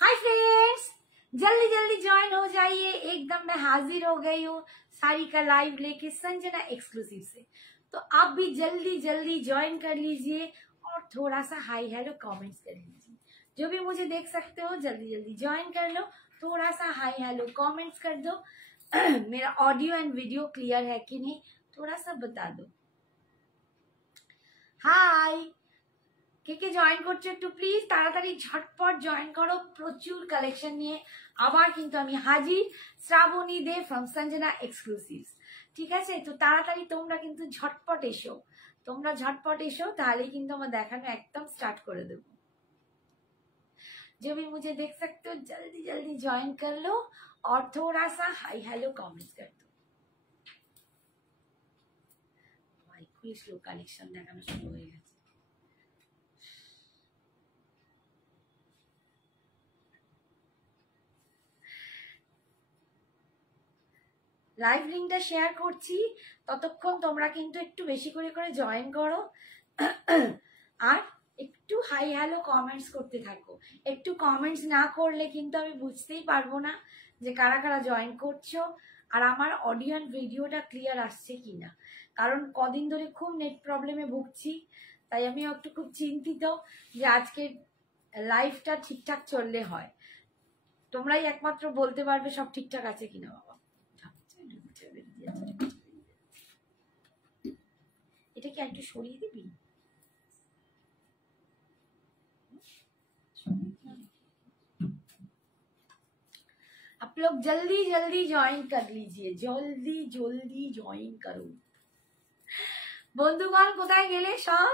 Hi friends, जल्दी जल्दी join हो जाइए। एकदम मैं हाजिर हो गई हूँ साड़ी का लाइव लेके संजना एक्सक्लूसिव से। तो आप भी जल्दी जल्दी ज्वाइन कर लीजिए और थोड़ा सा हाई हेलो कमेंट्स कर लीजिए। जो भी मुझे देख सकते हो जल्दी जल्दी ज्वाइन कर लो, थोड़ा सा हाई हेलो कमेंट्स कर दो। मेरा ऑडियो एंड वीडियो क्लियर है कि नहीं थोड़ा सा बता दो। हाय, কে জয়েন করছো একটু প্লিজ তাড়াতাড়ি ঝটপট জয়েন করো। প্রচুর কালেকশন নিয়ে আবার কিন্তু আমি হাজির, শ্রাবণী দে ফ্রম সঞ্জনা এক্সক্লুসিভস। ঠিক আছে, তো তাড়াতাড়ি তোমরা কিন্তু ঝটপট এসো, তোমরা ঝটপট এসো, তাহলে কিন্তু আমার দেখানো একদম স্টার্ট করে দেবো। जो भी मुझे देख सकते हो जल्दी जल्दी ज्वाइन कर लो और थोड़ा सा हाई हेलो कमेंट्स कर दो। भाई খুবই স্লো কালেকশন দেখানো শুরু হয়ে গেছে। লাইভ লিংকটা শেয়ার করছি, ততক্ষণ তোমরা কিন্তু একটু বেশি করে করে জয়েন করো আর একটু হাই হ্যালো কমেন্টস করতে থাকো। একটু কমেন্টস না করলে কিন্তু আমি বুঝতেই পারবো না যে কারা কারা জয়েন করছো আর আমার অডিও এন্ড ভিডিওটা ক্লিয়ার আসছে কিনা। কারণ কদিন ধরে খুব নেট প্রবলেমে ভুগছি, তাই আমি একটু খুব চিন্তিত যে আজকে লাইভটা ঠিকঠাক চললে হয়। তোমরাই একমাত্র বলতে পারবে সব ঠিকঠাক আছে কিনা। বাবা এটা কি একটু সরিয়ে দিবি? आप लोग जल्दी जल्दी ज्वाइन कर लीजिए, जल्दी जल्दी ज्वाइन करो। বন্ধুগণ কোথায় গেলে সব?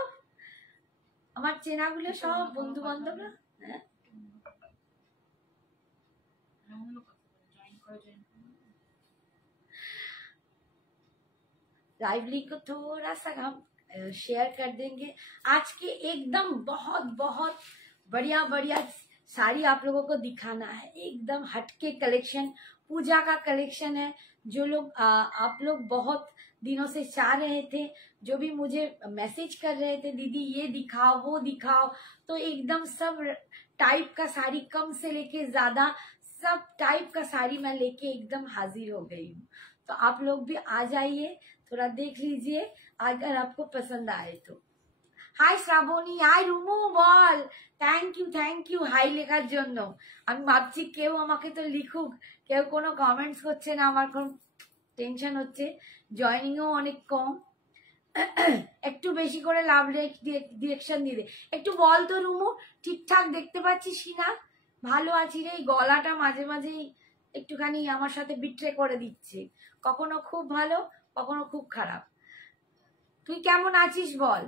আমার চেনাগুলো সব বন্ধু বান্ধবরা। হ্যাঁ, लाइव लिंक को थोड़ा सा हम शेयर कर देंगे। आज के एकदम बहुत बहुत बढ़िया बढ़िया साड़ी आप लोगों को दिखाना है, एकदम हटके कलेक्शन, पूजा का कलेक्शन है। जो लोग आप लोग बहुत दिनों से चाह रहे थे, जो भी मुझे मैसेज कर रहे थे दीदी ये दिखाओ वो दिखाओ, तो एकदम सब टाइप का साड़ी, कम से लेके ज्यादा सब टाइप का साड़ी मैं लेके एकदम हाजिर हो गई हूँ। तो आप लोग भी आ जाइए, थोड़ा देख लीजिए अगर आपको पसंद आए तो। হাই শ্রাবণী, হাই রুমু, বল থ্যাংক ইউ হাই লেখার জন্য। আমি ভাবছি কেউ আমাকে তো লিখুক, কেউ কোনো কমেন্টস করছে না, আমার কোন টেনশন হচ্ছে। জয়নিংও অনেক কম, একটু বেশি করে লাভ ডিরেকশন দিয়ে দে। একটু বল তো রুমু, ঠিকঠাক দেখতে পাচ্ছিস কিনা? ভালো আছি রে, গলাটা মাঝে মাঝেই একটুখানি আমার সাথে বিট্রে করে দিচ্ছে, কখনো খুব ভালো কখনো খুব খারাপ। তুই কেমন আছিস বল।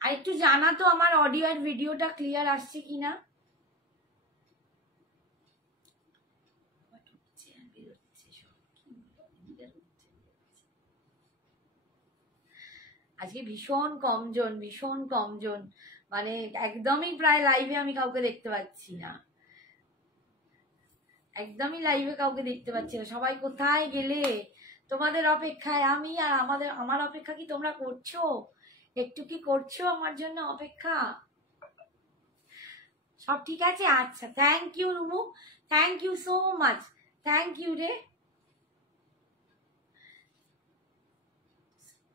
আর একটু জানা তো আমার অডিও আর ভিডিওটা ক্লিয়ার আসছে কিনা। আজকে ভীষণ কমজন, মানে একদমই প্রায় লাইভে আমি কাউকে দেখতে পাচ্ছি না, একদমই লাইভে কাউকে দেখতে পাচ্ছি না। সবাই কোথায় গেলে? তোমাদের অপেক্ষায় আমি, আর আমার অপেক্ষা কি তোমরা করছো? একটু কি করছো আমার জন্য অপেক্ষা? সব ঠিক আছে? আচ্ছা, thank you Rumu, thank you so much, thank you রে।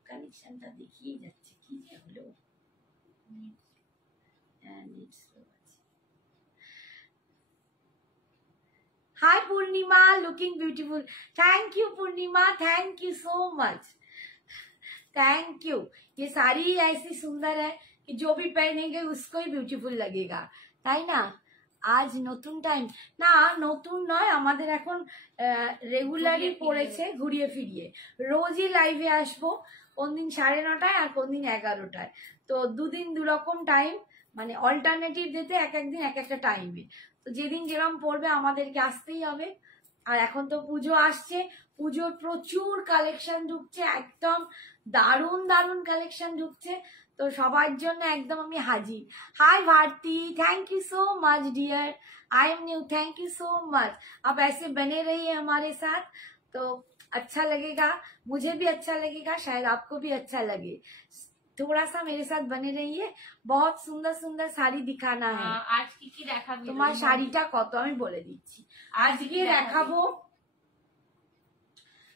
কানেকশনটা দেখিয়ে যাচ্ছে, কি যে হলো। Hi Purnima, looking beautiful. Thank you Purnima, thank you so much, thank you. ये साड़ी ऐसी सुंदर है कि जो भी पहनेंगे उसको ही ब्यूटीफुल लगेगा, তাই না? আজ নতুন টাইম না, নতুন নয়, আমাদের এখন রেগুলারই পড়েছে ঘুরিয়ে ফিরিয়ে। রোজই লাইভে আসবো, কোন দিন 9:30 আর কোন দিন 11টায়। তো দুদিন দুরকম টাইম, মানে অল্টারনেটিভ দিতে এক একদিন এক একটা টাইমে। তো যেদিন যেরকম পড়বে আমাদেরকে আসতেই হবে। আর এখন তো পুজো আসছে, পুজোর প্রচুর কালেকশন ঢুকছে, একদম দারুণ দারুণ কালেকশন ঢুকছে। तो সবার জন্য একদম আমি হাজির। Hi Bharti, thank you so much dear, I am new, thank you so much. आप ऐसे बने रहिए हमारे साथ तो अच्छा लगेगा, मुझे भी अच्छा लगेगा, शायद आपको भी अच्छा लगे। थोड़ा सा मेरे साथ बने रहिए, बहुत सुंदर सुंदर শাড়ি दिखाना है। आज কি দেখাবি? তোমার শাড়িটা কত আমি বলে দিচ্ছি। আজকে দেখাবো,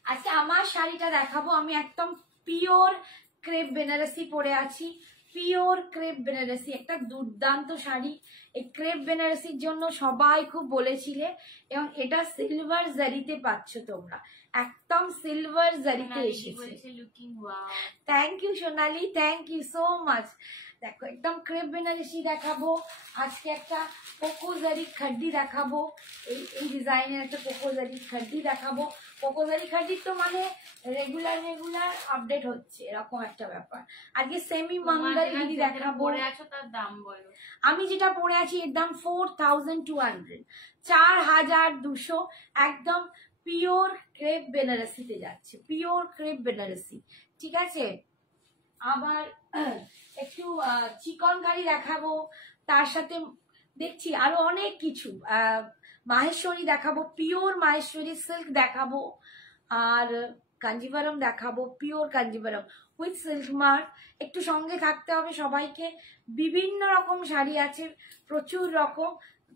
আজকে আমার শাড়িটা দেখাবো, আমি একদম পিওর ক্রেপ বেনারসি পরে আছি। পিওর ক্রেপ বেনারসি, একটা দুর্দান্ত শাড়ি। এই ক্রেপ বেনারসির জন্য সবাই খুব বলেছিলে, এবং এটা সিলভার জারিতে পাচ্ছ তোমরা, একদম সিলভার জারিতে এসেছে। Thank you Sonali, thank you so much. দেখো একদম ক্রেপ বেনারসি দেখাবো আজকে, একটা কোকো জারি খাড্ডি দেখাবো, এই ডিজাইনের একটা কোকো জারি খাড্ডি দেখাবো। কোকো জারি খাড্ডির তো মানে রেগুলার আপডেট হচ্ছে, এরকম একটা ব্যাপার। আজকে সেমি মঙ্গলগিরি দেখাবো। তার দাম বলো। আমি যেটা পরে আছি এর দাম 4200, 4200, একদম পিওর ক্রেপ বেনারসিতে যাচ্ছে, পিওর ক্রেপ বেনারসি, ঠিক আছে। আবার একটু চিকনকারি দেখাবো, তার সাথে দেখছি আরো অনেক কিছু, মাহেশ্বরী দেখাবো, পিওর মাহেশ্বরী সিল্ক দেখাবো, আর কাঞ্জিভারম দেখাবো, pure Kanjivaram with silk mark. একটু সঙ্গে থাকতে হবে সবাইকে, বিভিন্ন রকম শাড়ি আছে, প্রচুর রকম,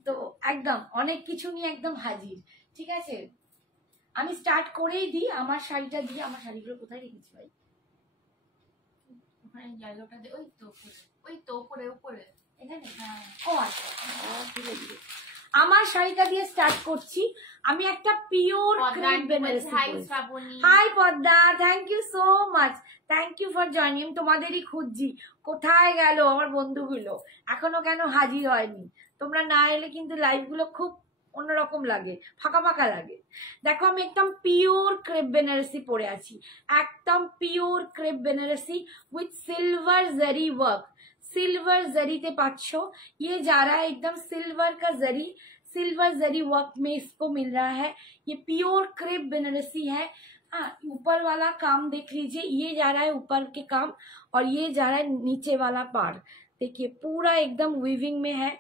তো একদম অনেক কিছু নিয়ে একদম হাজির, ঠিক আছে। আমি স্টার্ট করেই দিই আমার শাড়িটা দিয়ে। আমার শাড়িগুলো কোথায় রেখেছি ভাই? ওই তো উপরে এখানে। ও আচ্ছা, আমার শাড়িটা দিয়ে স্টার্ট করছি। আমি একটা pure crepe Banarasi. Hi Padma, thank you so much, thank you for joining. তোমাদেরই খুঁজছি, কোথায় গেল আমার বন্ধুগুলো, এখনো কেন হাজির হয়নি। তোমরা না এলে কিন্তু লাইভ গুলো খুব অন্যরকম লাগে, ফাঁকা ফাঁকা লাগে। দেখো আমি একদম পিওর ক্রেপ বেনারসি পরে আছি, একদম pure crepe Banarasi with silver zari work. Silver zari ते पाँचो, ये जा रहा है एकदम सिल्वर का जरी, सिल्वर जरी वर्क में इसको मिल रहा है। ये प्योर क्रेप बेनारसी है। हाँ, ऊपर वाला काम देख लीजिए, ये जा रहा है ऊपर के काम, और ये जा रहा है नीचे वाला पार्ट। देखिए पूरा एकदम वीविंग में है,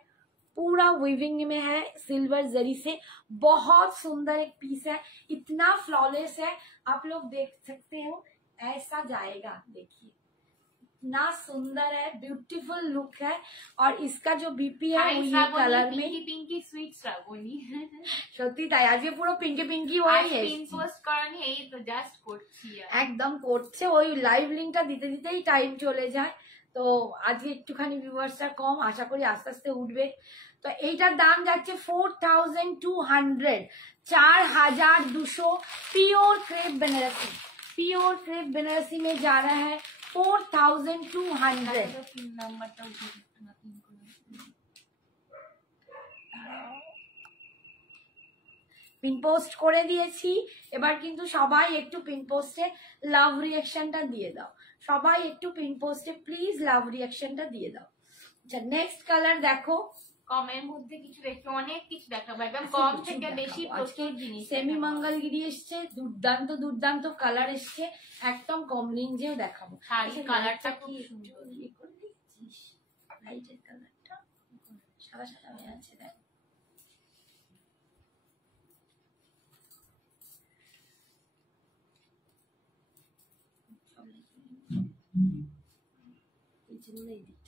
पूरा वीविंग में है सिल्वर जरी से। बहुत सुंदर एक पीस है, इतना फ्लॉलेस है, आप लोग देख सकते हो, ऐसा जाएगा। देखिए इतना सुंदर है, ब्यूटीफुल लुक है, और इसका जो बीपी है वो ये कलर में पिंकी स्वीट श्रावणी। সত্যি তাই, আজকে পুরো পিঙ্কি পিঙ্কি হয়ে পোস্ট করনি, এই তো জাস্ট করছি, একদম করছে। ওই লাইভ লিংকটা দিতে দিতেই টাইম চলে যায়, তো আজকে একটুখানি ভিউয়ার্সটা কম, আশা করি আস্তে আস্তে উঠবে। तो এইটার দাম যাচ্ছে 4200, 4200। Pure crepe Banarasi, pure crepe Banarasi में जा रहा है 4200। পিন পোস্ট করে দিয়েছি, এবার কিন্তু সবাই একটু পিন পোস্টে লাভ রিঅ্যাকশনটা দিয়ে দাও, সবাই একটু পিন পোস্টে প্লিজ লাভ রিঅ্যাকশনটা দিয়ে দাও। আচ্ছা নেক্সট কালার দেখো, কমের মধ্যে কিছু দেখো, অনেক কিছু দেখাবো, একদম কম থেকে বেশি প্রচুর জিনিস। সেমি মঙ্গলগিরি এসছে, দুর্দান্ত দুর্দান্ত কালার এসছে, একদম কম রেঞ্জেও দেখাবো। শাড়ি কালারটা খুব সুন্দর, লাইটের কালারটা সাদা সাদা হয়ে আছে, দেখ এই জন্য এই দিকটা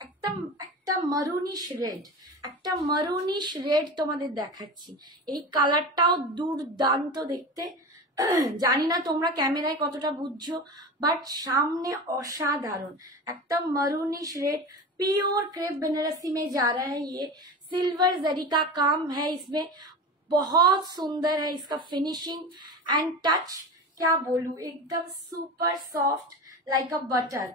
একদম একটা মারুনিশ রেড, একটা মারুনিশ রেড তোমাদের দেখাচ্ছি। এই কালারটাও দুর্দান্ত দেখতে, জানি না তোমরা ক্যামেরায় কতটা বুঝছো, বাট সামনে অসাধারণ। एकदम maroonish red, pure crepe Banarasi में जा रहा है। ये सिल्वर जरी का काम है इसमें, बहुत सुंदर है इसका फिनिशिंग एंड टच, क्या बोलूं, एकदम सुपर सॉफ्ट लाइक अ बटर,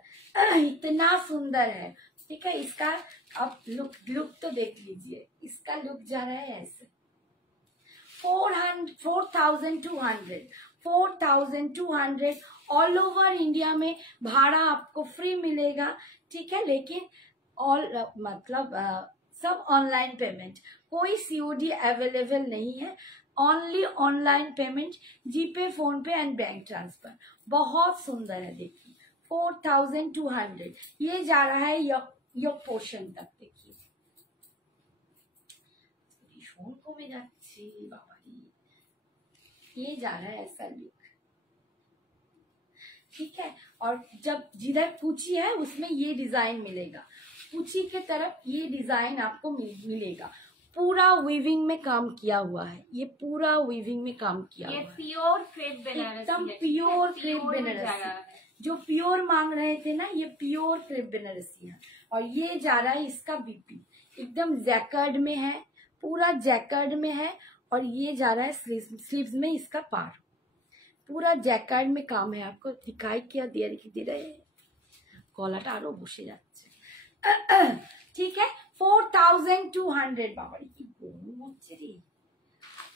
इतना सुंदर है। ठीक है, इसका अब लुक तो देख लीजिए, इसका लुक जा रहा है ऐसे। 4200 ऑल ओवर इंडिया में भाड़ा आपको फ्री मिलेगा, ठीक है। लेकिन ऑल मतलब सब ऑनलाइन पेमेंट, कोई सीओडी अवेलेबल नहीं है, ओनली ऑनलाइन पेमेंट, जीपे, फोन पे एंड बैंक ट्रांसफर। बहुत सुंदर है, देखिए 4200। ये जा रहा है योक पोर्शन तक, देखिए भीषण कमे जाच्छे बाबा। ये जा रहा है ऐसा लुक, ठीक है। और जब जिधर पूछी है उसमें ये डिजाइन मिलेगा, पूछी के तरफ ये डिजाइन आपको मिलेगा। पूरा वीविंग में काम किया हुआ है, ये पूरा वीविंग में काम किया हुआ है। प्योर क्रेप बनारसी, एकदम प्योर क्रेप बनारसी। जो प्योर मांग रहे थे ना, ये प्योर क्रेप बनारसी है। और ये जा रहा है इसका बीपी, एकदम जैकर्ड में है, पूरा जैकर्ड में है। और ये जा रहा है स्लीव्स में, इसका पार पूरा जैकर्ड में काम है। आपको दिखाई क्या दे रहे हैं, गलाटा आरो बसे जाচ্ছে। ठीक है, 4200 বাবারে কি গরম হচ্ছে রে,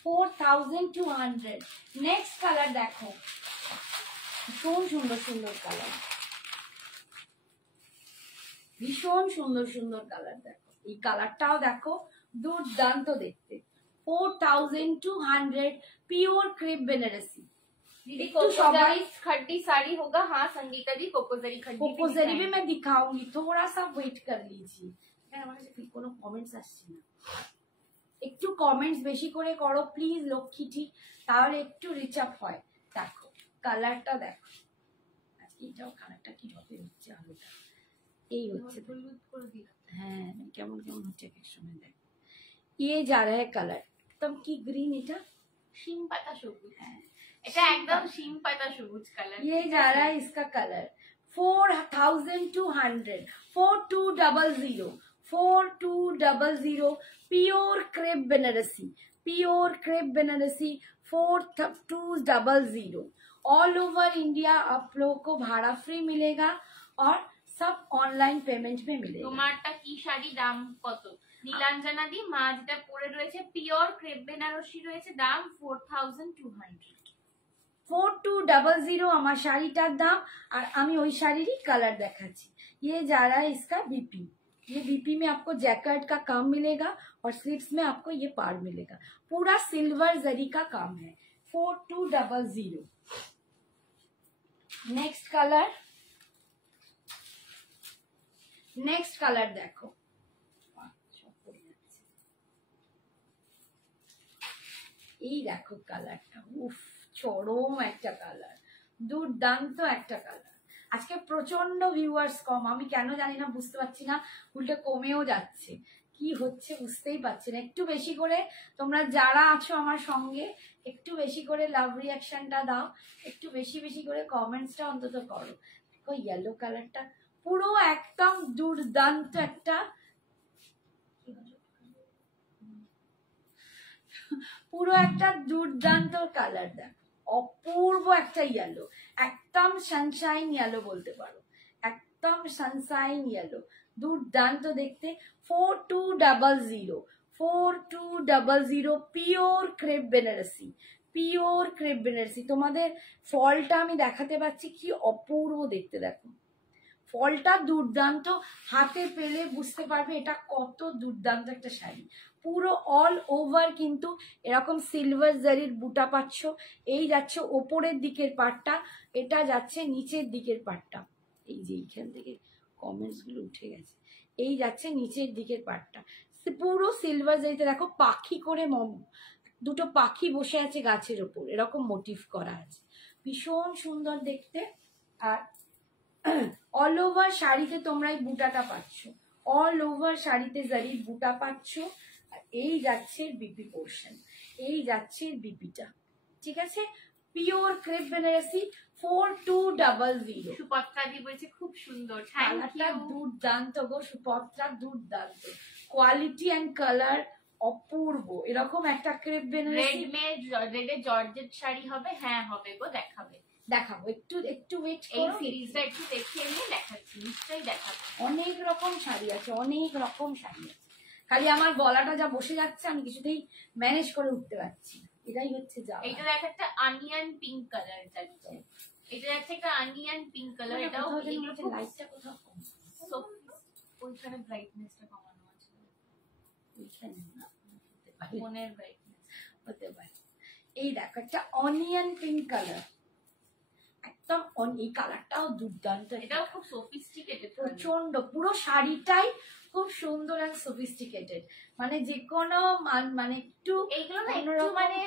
4200। নেক্সট কালার দেখো, ভীষণ সুন্দর সুন্দর কালার, ভীষণ সুন্দর সুন্দর কালার। দেখো এই কালারটাও দেখো, দুর্দান্ত দেখতে। 4200 प्योर क्रेप बनारसी। खड्डी साड़ी होगा। हाँ संगीता दी, कोकोजरी खड्डी, कोकोजरी भी मैं दिखाऊंगी, थोड़ा सा वेट कर लीजिए। কোনো কমেন্টস আসছে না, একটু কমেন্টস বেশি করে করো প্লিজ লক্ষ্মীটি, তাহলে একটু রিচ আপ হয়। দেখো কালারটা দেখো, আজকে এটাও কালারটা কি হবে হচ্ছে, আলোটা এই হচ্ছে, হ্যাঁ কেমন কেমন হচ্ছে এক সময়। দেখো ये जा रहा है कलर एकदम की ग्रीन, এটা শিম পাতা সবুজ, এটা একদম শিম পাতা সবুজ কালার। ये जा रहा है इसका colour 4200, 4200, 4200 pure crepe Banarasi, pure crepe Banarasi 4200। All over India आप लोगों को भाड़ा फ्री मिलेगा और सब ऑनलाइन पेमेंट में मिलेगा। তোমারটা কি শাড়ি, দাম কত? নীলাঞ্জনা দি, মা যেটা পরে রয়েছে পিওর ক্রেপ বেনারসি রয়েছে, দাম 4200। 4200 আমার শাড়িটার দাম। আর আমি ওই শাড়িরই কালার দেখাচ্ছি। ये जा रहा है इसका बीपी, ये बीपी में आपको जैकेट का काम मिलेगा और स्लीव्स में आपको ये पार मिलेगा। पूरा सिल्वर जरी का काम है। 4200। नेक्स्ट कलर, नेक्स्ट कलर देखो, এই দেখো কালারটা, উফ চরম একটা কালার, দুর্দান্ত একটা কালার। আজকে প্রচন্ড ভিউয়ার্স কম, আমি কেন জানি না, বুঝতে পারছি না, উল্টে কমেও যাচ্ছে, কি হচ্ছে বুঝতেই পারছি না। একটু বেশি করে তোমরা যারা আছো আমার সঙ্গে, একটু বেশি করে লাভ রিয়াকশনটা দাও, একটু বেশি বেশি করে কমেন্টসটা অন্তত করো। দেখো ইয়েলো কালারটা পুরো একদম দুর্দান্ত একটা, পুরো একটা দুর্দান্ত কালার। দেখো অপূর্ব একটা ইয়েলো, একদম সানশাইন ইয়েলো বলতে পারো, একদম সানশাইন ইয়েলো, দুর্দান্ত দেখতে। 4200, 4200 pure crepe Banarasi, pure crepe Banarasi. তোমাদের ফলটা আমি দেখাতে পাচ্ছি, কি অপূর্ব দেখতে। দেখো ফলটা দুর্দান্ত, হাতে পেলে বুঝতে পারবে এটা কত দুর্দান্ত একটা শাড়ি। পুরো অল ওভার কিন্তু এরকম সিলভার জারির বুটা পাচ্ছ। এই যাচ্ছে ওপরের দিকের পাটটা, এটা যাচ্ছে নিচের দিকের পাটটা। এই যে এইখান থেকে কমেন্টস গুলো উঠে গেছে, এই যাচ্ছে নিচের দিকের পাটটা পুরো সিলভার জারিতে। দেখো পাখি করে দুটো পাখি বসে আছে গাছের ওপর, এরকম মোটিভ করা আছে, ভীষণ সুন্দর দেখতে। আর অল ওভার শাড়িতে তোমরা এই বুটাটা পাচ্ছ, অল ওভার শাড়িতে জারির বুটা পাচ্ছ। আর এই যাচ্ছে বিপি পোর্শন, এই যাচ্ছে বিপিটা, ঠিক আছে। Pure crepe Banarasi 4200। সুপত্রা দি বলছে খুব সুন্দর, কালারটা দুর্দান্ত গো, সুপত্রা দুর্দান্ত, কোয়ালিটি এন্ড কালার অপূর্ব। এরকম একটা ক্রেপ বেনারসি রেডে জর্জেট শাড়ি হবে, হ্যাঁ হবে গো, দেখাবে, দেখাবো, একটু একটু ওয়েট এই করো, সিরিজটা একটু দেখিয়ে নিয়ে দেখাচ্ছি, নিশ্চয়ই দেখাবো। অনেক রকম শাড়ি আছে, অনেক রকম শাড়ি আছে, খালি আমার গলাটা যা বসে যাচ্ছে আমি কিছুতেই ম্যানেজ করে উঠতে পারছি না, এটাই হচ্ছে যা। এটা দেখ একটা অনিয়ন পিঙ্ক কালার যাচ্ছে, এটা যাচ্ছে একটা অনিয়ন পিঙ্ক কালার, এটাও লাইটটা কোথাও কম, ওইখানে ব্রাইটনেসটা কমানো আছে, ওইখানে না ফোনের ব্রাইটনেস হতে পারে। এই দেখো একটা অনিয়ন পিঙ্ক কালার, একদম এই কালারটাও দুর্দান্ত, এটাও খুব সফিস্টিকেটেড, প্রচন্ড, পুরো শাড়িটাই খুব সুন্দর আর সফিস্টিকেটেড, মানে যে কোনো মানে একটু এইগুলো না একটু মানে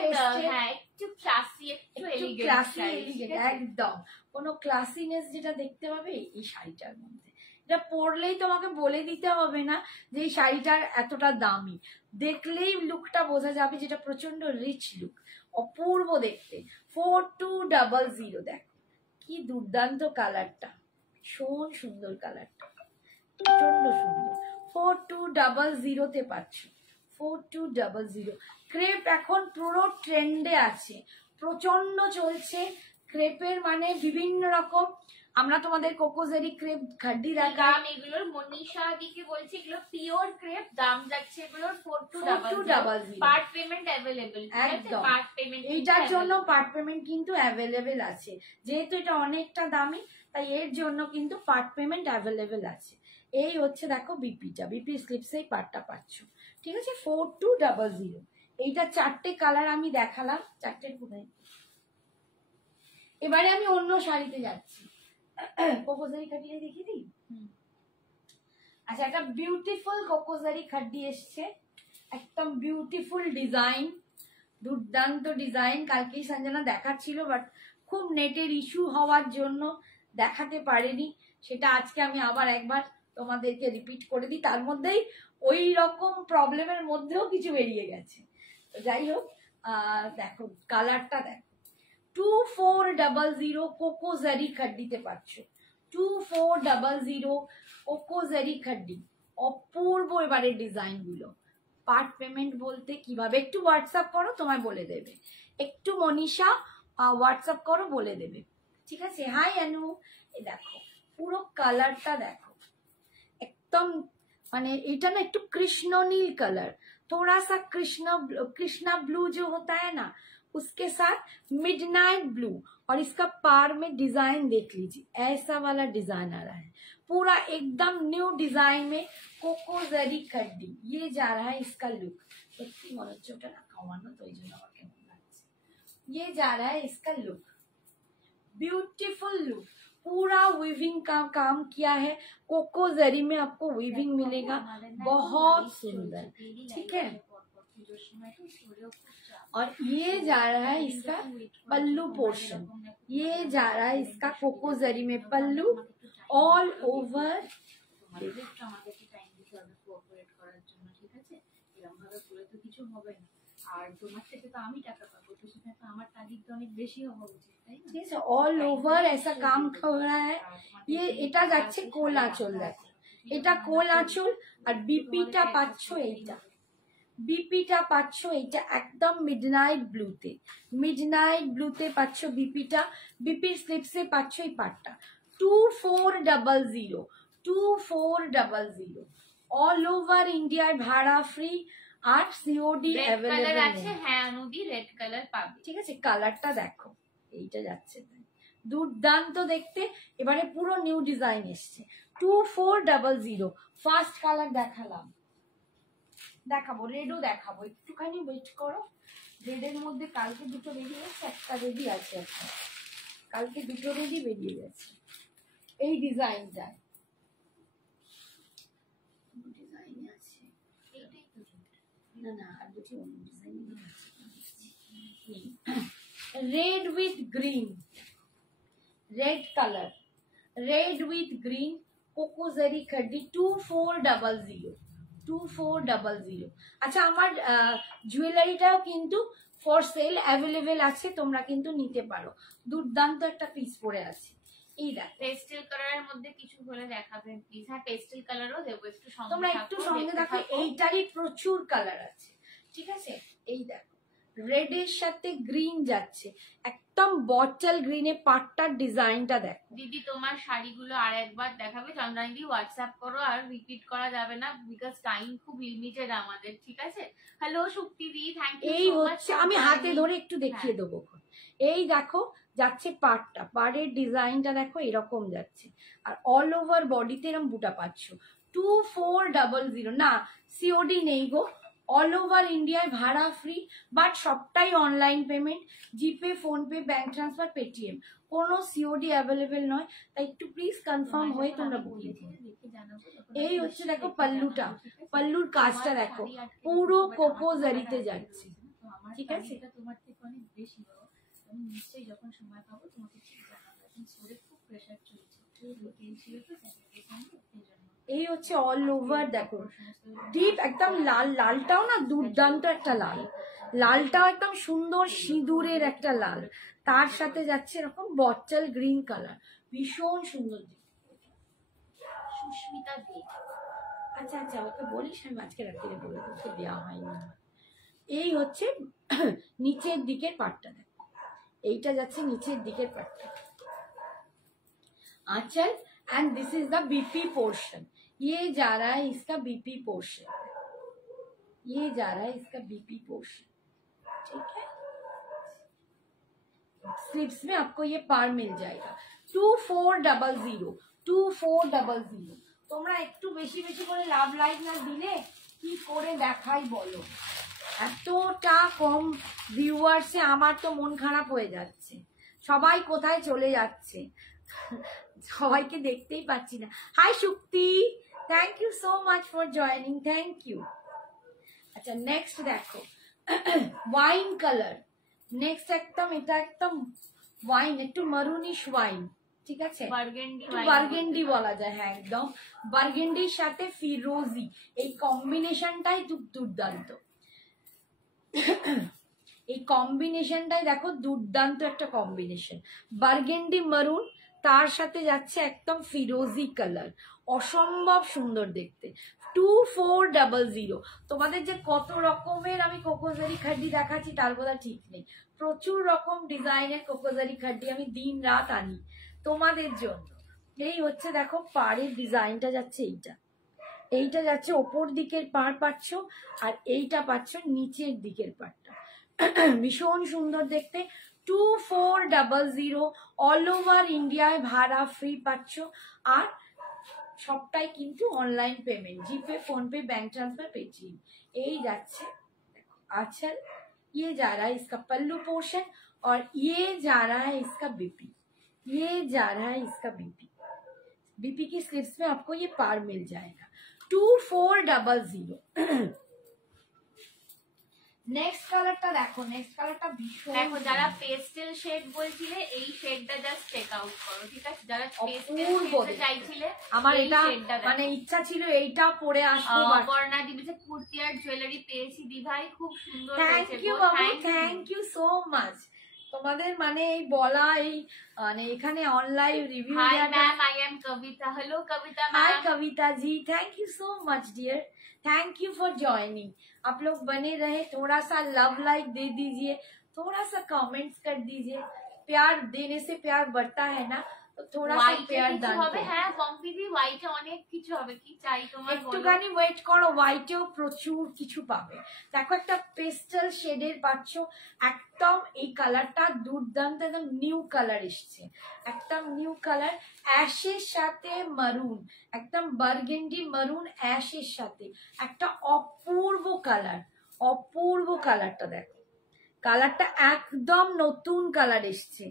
হ্যাঁ একটু ক্লাসি, একটু এলিগেন্ট, একদম কোনো ক্লাসিনেস যেটা দেখতে পাবে এই শাড়িটার মধ্যে। এটা পরলেই তোমাকে বলে দিতে হবে না যে এই শাড়িটার এতটা দামি, দেখলেই লুকটা বোঝা যাবে যেটা প্রচন্ড রিচ লুক, অপূর্ব দেখতে। 4200, দেখো কি দুর্দান্ত কালারটা, ভীষণ সুন্দর কালারটা, প্রচন্ড সুন্দর। 4200 পাচ্ছ, 4200। ক্রেপ এখন পুরো ট্রেন্ডে আছে, প্রচন্ড চলছে ক্রেপের, মানে বিভিন্ন রকম। আমরা তোমাদের কোকোজেরি ক্রেপ ঘাড্ডি দেখাই, এগুলোর মনীষা দিকে বলছি এগুলো পিওর ক্রেপ, দাম যাচ্ছে এগুলোর 4200, পার্ট পেমেন্ট অ্যাভেলেবল, একদম পার্ট পেমেন্ট, এইটার জন্য পার্ট পেমেন্ট কিন্তু অ্যাভেলেবেল আছে, যেহেতু এটা অনেকটা দামি তাই এর জন্য কিন্তু পার্ট পেমেন্ট অ্যাভেলেবেল আছে। এই হচ্ছে দেখো বিপিটা, বিপি স্লিপসেই পার্টটা পাচ্ছ, ঠিক আছে। 4200, এইটা 4টে কালার আমি দেখালাম, 4টের কোথায়। এবারে আমি অন্য শাড়িতে যাচ্ছি, কোকোজারি খাটিয়ে দেখিয়ে দিই। আচ্ছা, একটা বিউটিফুল কোকোজারি খাড্ডি এসছে, একদম বিউটিফুল ডিজাইন, দুর্দান্ত ডিজাইন। কালকেই সঞ্জনা দেখাচ্ছিল, বাট খুব নেটের ইস্যু হওয়ার জন্য দেখাতে পারেনি, সেটা আজকে আমি আবার একবার তোমাদেরকে রিপিট করে দিই। তার মধ্যেই ওই রকম প্রবলেমের মধ্যেও কিছু বেরিয়ে গেছে, যাই হোক। দেখো কালারটা দেখো, 2400 কোকোজারি খাড্ডিতে পাচ্ছ, 2400 কোকোজারি খাড্ডি, অপূর্ব। এবারে ডিজাইন গুলো, পার্ট পেমেন্ট বলতে কিভাবে, একটু হোয়াটসঅ্যাপ করো তোমায় বলে দেবে, একটু মনীষা হোয়াটসঅ্যাপ করো বলে দেবে, ঠিক আছে। হাই অনু, এই দেখো পুরো কালারটা দেখো, एकदम মানে এটা না একটু কৃষ্ণ নীল कलर, थोड़ा सा कृष्णा ब्लू जो होता है ना, उसके साथ मिडनाइट ब्लू, और इसका पार में डिजाइन देख लीजिए, ऐसा वाला डिजाइन आ रहा है, पूरा एकदम न्यू डिजाइन में कोकोजरी खड्डी। ये जा रहा है इसका लुक, सত্যি মনে হচ্ছে ওটা না খাওয়ানো, তো এই জন্য আমার কেমন লাগছে। ये जा रहा है इसका लुक, ब्यूटीफुल लुक, पूरा वीविंग का काम किया है, कोकोजरी में आपको वीविंग मिलेगा, बहुत सुंदर, ठीक है। और ये जा रहा है इसका पल्लू पोर्शन, ये जा रहा है इसका कोकोजरी में पल्लू ऑल ओवर। আর তোমার থেকে তো আমি টাকা পাবো, তো সেটা তো আমার তারিখ তো অনেক বেশি হওয়া উচিত, তাই না? ঠিক আছে, অল ওভার ऐसा काम हो रहा है। ये এটা যাচ্ছে কোল আঁচল, দেখো এটা কোল আঁচল, আর বিপিটা পাচ্ছ এইটা, বিপিটা পাচ্ছ এইটা একদম মিডনাইট ব্লুতে, মিডনাইট ব্লুতে পাচ্ছ বিপিটা, বিপির স্লিপসে পাচ্ছ এই পাটটা। 2400, 2400 অল ওভার ইন্ডিয়ার ভাড়া ফ্রি, আর সিওডি অ্যাভেলেবল আছে। হ্যাঁ অনুদি রেড কালার পাবে, ঠিক আছে। কালারটা দেখো, এইটা যাচ্ছে দুর্দান্ত দেখতে। এবারে পুরো নিউ ডিজাইন এসছে, 2400। ফার্স্ট কালার দেখালাম, দেখাবো রেডও দেখাবো, একটুখানি ওয়েট করো। রেডের মধ্যে কালকে দুটো বেরিয়ে গেছে, একটা রেডি আছে, একটা কালকে দুটো রেডি বেরিয়ে গেছে। এই ডিজাইনটা ডিজাইন আছে, না না আর দুটি অন্য ডিজাইন আছে। Red with green, red colour, red with green কোকোজারি খাড্ডি, 2400, 2400। আচ্ছা, আমার জুয়েলারিটাও কিন্তু ফর সেল অ্যাভেলেবেল আছে, তোমরা কিন্তু নিতে পারো, দুর্দান্ত একটা পিস পরে আছে। এই দেখ পেস্টেল কালারের মধ্যে কিছু হলে দেখাবেন প্লিজ। হ্যাঁ পেস্টেল কালারও দেবো, একটু সঙ্গে তোমরা একটু সঙ্গে দেখো, এইটারই প্রচুর কালার আছে, ঠিক আছে। এই দেখো রেডের সাথে গ্রিন যাচ্ছে, একদম বটল গ্রিনে পাটটার ডিজাইনটা দেখো। দিদি তোমার শাড়িগুলো আর একবার দেখাবে, চন্দ্রানী হোয়াটসঅ্যাপ করো, আর রিপিট করা যাবে না বিকজ টাইম খুব লিমিটেড আমাদের, ঠিক আছে। হ্যালো শুক্তি দি, থ্যাংক ইউ। এই হচ্ছে, আমি হাতে ধরে একটু দেখিয়ে দেবো। এই দেখো যাচ্ছে পাটটা, পাড়ের ডিজাইনটা দেখো এরকম যাচ্ছে, আর অল ওভার বডিতে এরকম বুটা পাচ্ছ। 2400, না সিওডি নেই গো, অল ওভার ইন্ডিয়ায় ভাড়া ফ্রি, বাট সবটাই অনলাইন পেমেন্ট, জিপে, ফোনপে, ব্যাংক ট্রান্সফার, পেটিএম, কোনো সিওডি অ্যাভেলেবেল নয়, তাই একটু প্লিজ কনফার্ম হয়ে তোমরা বুকিং করো। এই হচ্ছে দেখো পাল্লুটা, পাল্লুর কাজটা দেখো পুরো কোকো জারিতে যাচ্ছে, ঠিক আছে। তোমার থেকে অনেক বেশি বড়, আমি নিশ্চয়ই যখন সময় পাবো তোমাকে ঠিক জানাবো। এখন শরীরে খুব প্রেশার চলছে, এই হচ্ছে অল ওভার দেখো ডিপ একদম লাল, লালটাও না দুর্দান্ত একটা লাল, লালটাও একদম সুন্দর সিঁদুরের একটা লাল, তার সাথে যাচ্ছে এরকম বটল গ্রিন কালার, ভীষণ সুন্দর। সুস্মিতা দে, আচ্ছা আচ্ছা ওকে বলিস, আমি আজকে রাত্রে বলে তোকে দেওয়া হয়নি। এই হচ্ছে নিচের দিকের পাটটা দেখো, এইটা যাচ্ছে নিচের দিকের পাটটা। आंचल and this is the BP portion, ये जा रहा है इसका बीपी पोर्शन, ये जा रहा है इसका बीपी पोर्शन, ठीक है। स्लीव्स में आपको ये पार मिल जाएगा 2400 2400। তোমরা একটু বেশি বেশি করে লাভ লাইক না দিলে কি করে দেখাই বলো, এতটা কম ভিউয়ার্সে আমার তো মন খারাপ হয়ে যাচ্ছে, সবাই কোথায় চলে যাচ্ছে, সবাইকে দেখতেই পাচ্ছি না। Hi Shukti, thank you so much for joining, thank you. আচ্ছা নেক্সট দেখো ওয়াইন কালার, নেক্সট একদম এটা একদম ওয়াইন, একটু মারুনিশ ওয়াইন, ঠিক আছে, বার্গেন্ডি বলা যায়, হ্যাঁ একদম বার্গেন্ডির সাথে ফিরোজি, এই কম্বিনেশনটাই দুর্দান্ত, এই কম্বিনেশনটাই দেখো দুর্দান্ত একটা কম্বিনেশন, বার্গেন্ডি মারুন তার সাথে যাচ্ছে একদম ফিরোজি কালার, অসম্ভব সুন্দর দেখতে। 2400। তোমাদের যে কত রকমের আমি কোকোজারি খাড্ডি দেখাচ্ছি তার কথা ঠিক নেই, প্রচুর রকম ডিজাইনের কোকোজারি খাড্ডি আমি দিন রাত আনি তোমাদের জন্য। এই হচ্ছে দেখো পাড়ের ডিজাইনটা যাচ্ছে, এইটা এইটা যাচ্ছে ওপর দিকের পাড় পাচ্ছ, আর এইটা পাচ্ছ নিচের দিকের পাড়টা, ভীষণ সুন্দর দেখতে। 2400 অল ওভার ইন্ডিয়ায় ভাড়া ফ্রি পাচ্ছ, আর সবটাই কিন্তু অনলাइन पेमेंट, जीपे, फोन पे, बैंक ट्रांसफर, पेटीएम। यही जाच्छे देखो आंचल, ये जा रहा है इसका पल्लू पोर्शन, और ये जा रहा है इसका बीपी, ये जा रहा है इसका बीपी, बीपी की स्लीव्स में आपको ये पार मिल जाएगा 2400। নেক্সট কালারটা দেখো, নেক্সট কালারটা ভীষণ দেখো, যারা পেস্টেল শেড বলছিলে এই শেডটা জাস্ট চেক আউট করো, ঠিক আছে। যারা পেস্টেল শেড চাইছিলে, আমার এটা মানে ইচ্ছা ছিল এইটা পরে আসবো, বর্ণা দিবিছে কুর্তি আর জুয়েলারি পেয়েছি দি ভাই, খুব সুন্দর হয়েছে। থ্যাংক ইউ বাবু, থ্যাংক ইউ সো মাচ। তোমাদের মানে এই বলা, এই মানে এখানে অনলাইন রিভিউ দেওয়া। Hi ma'am, I am Kabita. Hello Kabita ma'am. Hi Kavita ji, thank you so much dear, thank you for joining. आप लोग बने रहे, थोड़ा सा लव लाइक दे दीजिए, थोड़ा सा कमेंट्स कर दीजिए, प्यार देने से प्यार बढ़ता है ना, तो थोड़ा सा प्यार दान হবে। হ্যাঁ পম্পিদি, হোয়াইটে অনেক কিছু হবে, কি চাই তোমার বলো। একটুখানি ওয়েট করো, হোয়াইটেও প্রচুর কিছু পাবে। দেখো একটা পেস্টেল শেডের পাচ্ছ, একদম এই কালারটা দুর্দান্ত, একদম নিউ কালার এসছে, একদম নিউ কালার, অ্যাশের সাথে মারুন, একদম বার্গেন্ডি মারুন অ্যাশের সাথে একটা অপূর্ব কালার, অপূর্ব কালারটা দেখো, কালারটা একদম নতুন কালার এসছে।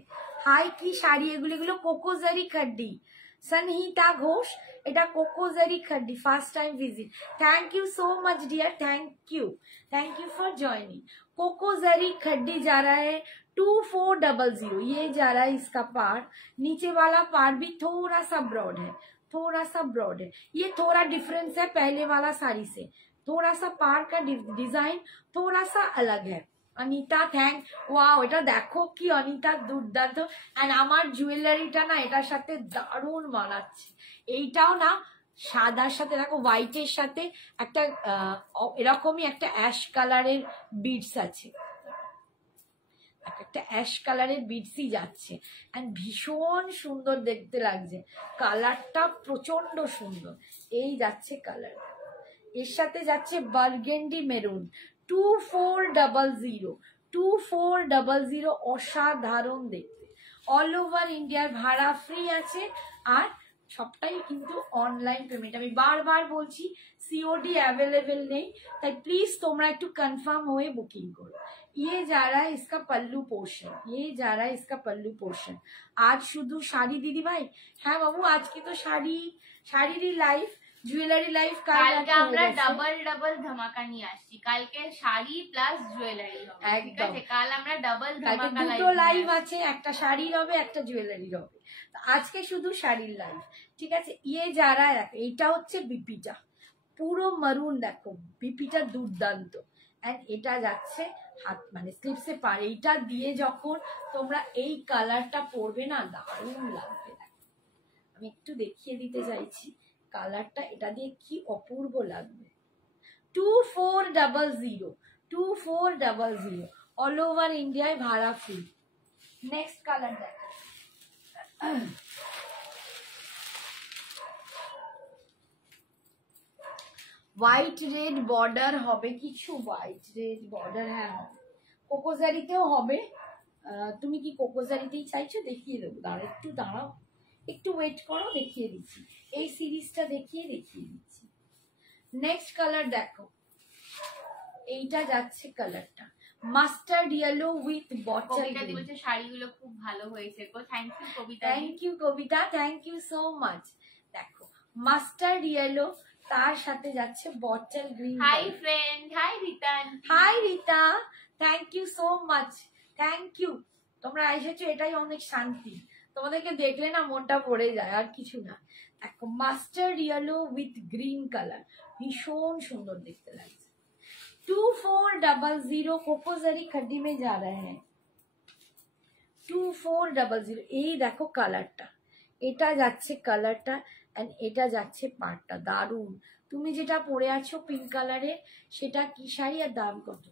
হাই কি শাড়ি এগুলো, এগুলো কোকোজারি খাড্ডি, সনহিতা ঘোষ, এটা কোকোজারি খাড্ডি, first time visit. Thank you so much dear, thank you for joining. कोकोजारी खड्डी जा रहा है 2400, ये जा रहा है इसका पार, नीचे वाला पार भी थोड़ा सा ब्रॉड है, थोड़ा सा ब्रॉड है, ये थोड़ा डिफरेंस है पहले वाला साड़ी से, थोड़ा सा पार का डिजाइन थोड़ा सा अलग है। अनीता थैंक, ওয়াও এটা দেখো কি অনিতা দুর্দান্ত, এন্ড আমার জুয়েলারিটা না এটার সাথে দারুণ মানাচ্ছে, এইটাও না সাদার সাথে দেখো হোয়াইটের সাথে একটা এরকমই একটা অ্যাশ কালারের বিডস আছে, একটা অ্যাশ কালারের বিডসই যাচ্ছে, এন্ড ভীষণ সুন্দর দেখতে লাগছে, কালারটা প্রচন্ড সুন্দর। এই যাচ্ছে কালার, এর সাথে যাচ্ছে বার্গেন্ডি মেরুন 2400, অসাধারণ দেখতে। অল ওভার ইন্ডিয়ার ভাড়া ফ্রি আছে, আর সবটাই কিন্তু অনলাइन पेमेंट। আমি বারবার বলছি सीओडी अवेलेबल নেই, তাই প্লিজ তোমরা একটু কনফার্ম হয়ে বুকিং করো। ये जा रहा है इसका पल्लू पोर्शन, ये जा रहा है इसका पल्लू पोर्शन। आज শুধু শাড়ি দিদি ভাই, হ্যাঁ বাবু আজকে তো শাড়িরই লাইফ, জুয়েলারি লাইফ। কালকে আমরা ডাবল ডাবল ধামাকা নিয়ে আসছি, কালকে শাড়ি প্লাস জুয়েলারি হবে, ঠিক আছে? কাল আমরা ডাবল ধামাকা দুটো লাইভ আছে, একটা শাড়ির হবে একটা জুয়েলারির হবে। আজকে শুধু শাড়ির লাইভ, ঠিক আছে? ইয়ে যারা দেখো, এইটা হচ্ছে বিপিটা, পুরো মারুন, দেখো বিপিটা দুর্দান্ত। এন্ড এটা যাচ্ছে হাত মানে স্লিপসে পার, এইটা দিয়ে যখন তোমরা এই কালারটা পরবে না দারুণ লাগবে। দেখো আমি একটু দেখিয়ে দিতে চাইছি কালারটা, এটা দিয়ে কি অপূর্ব লাগবে। 2400 2400 অল ওভার ইন্ডিয়ায় ভাড়া ফ্রি। নেক্সট কালার দেখো, হোয়াইট রেড বর্ডার হবে কিছু, হোয়াইট রেড বর্ডার, হ্যাঁ হবে। কোকোজারিতেও হবে। তুমি কি কোকোজারিতেই চাইছো? দেখিয়ে দেবো, দাঁড়াও একটু দাঁড়াও, একটু ওয়েট করো, দেখিয়ে দিচ্ছি এই সিরিজটা দেখিয়ে দিচ্ছি। নেক্সট কালার দেখো, এইটা যাচ্ছে কালারটা mustard yellow with bottle. Kabita বলছে শাড়িগুলো খুব ভালো হয়েছে গো, thank you Kabita. Thank you Kabita, thank you so much. দেখো মাস্টার্ড ইয়েলো, তার সাথে যাচ্ছে bottle green. Hi friend, hi Ritan. Hi Rita, thank you so much, thank you. তোমরা এসেছো এটাই অনেক শান্তি, তোমাদেরকে দেখলে না মনটা ভরে যায়, আর কিছু না। দেখো mustard yellow with green colour, ভীষণ সুন্দর দেখতে লাগছে। 2400 কোকোজারি खड्डी में जा रहे हैं। 2400। এই দেখো কালারটা, এটা যাচ্ছে কালারটা এন্ড এটা যাচ্ছে পাড়টা, দারুন। তুমি যেটা পরে আছো পিঙ্ক কালারের, সেটা কি শাড়ি আর দাম কত?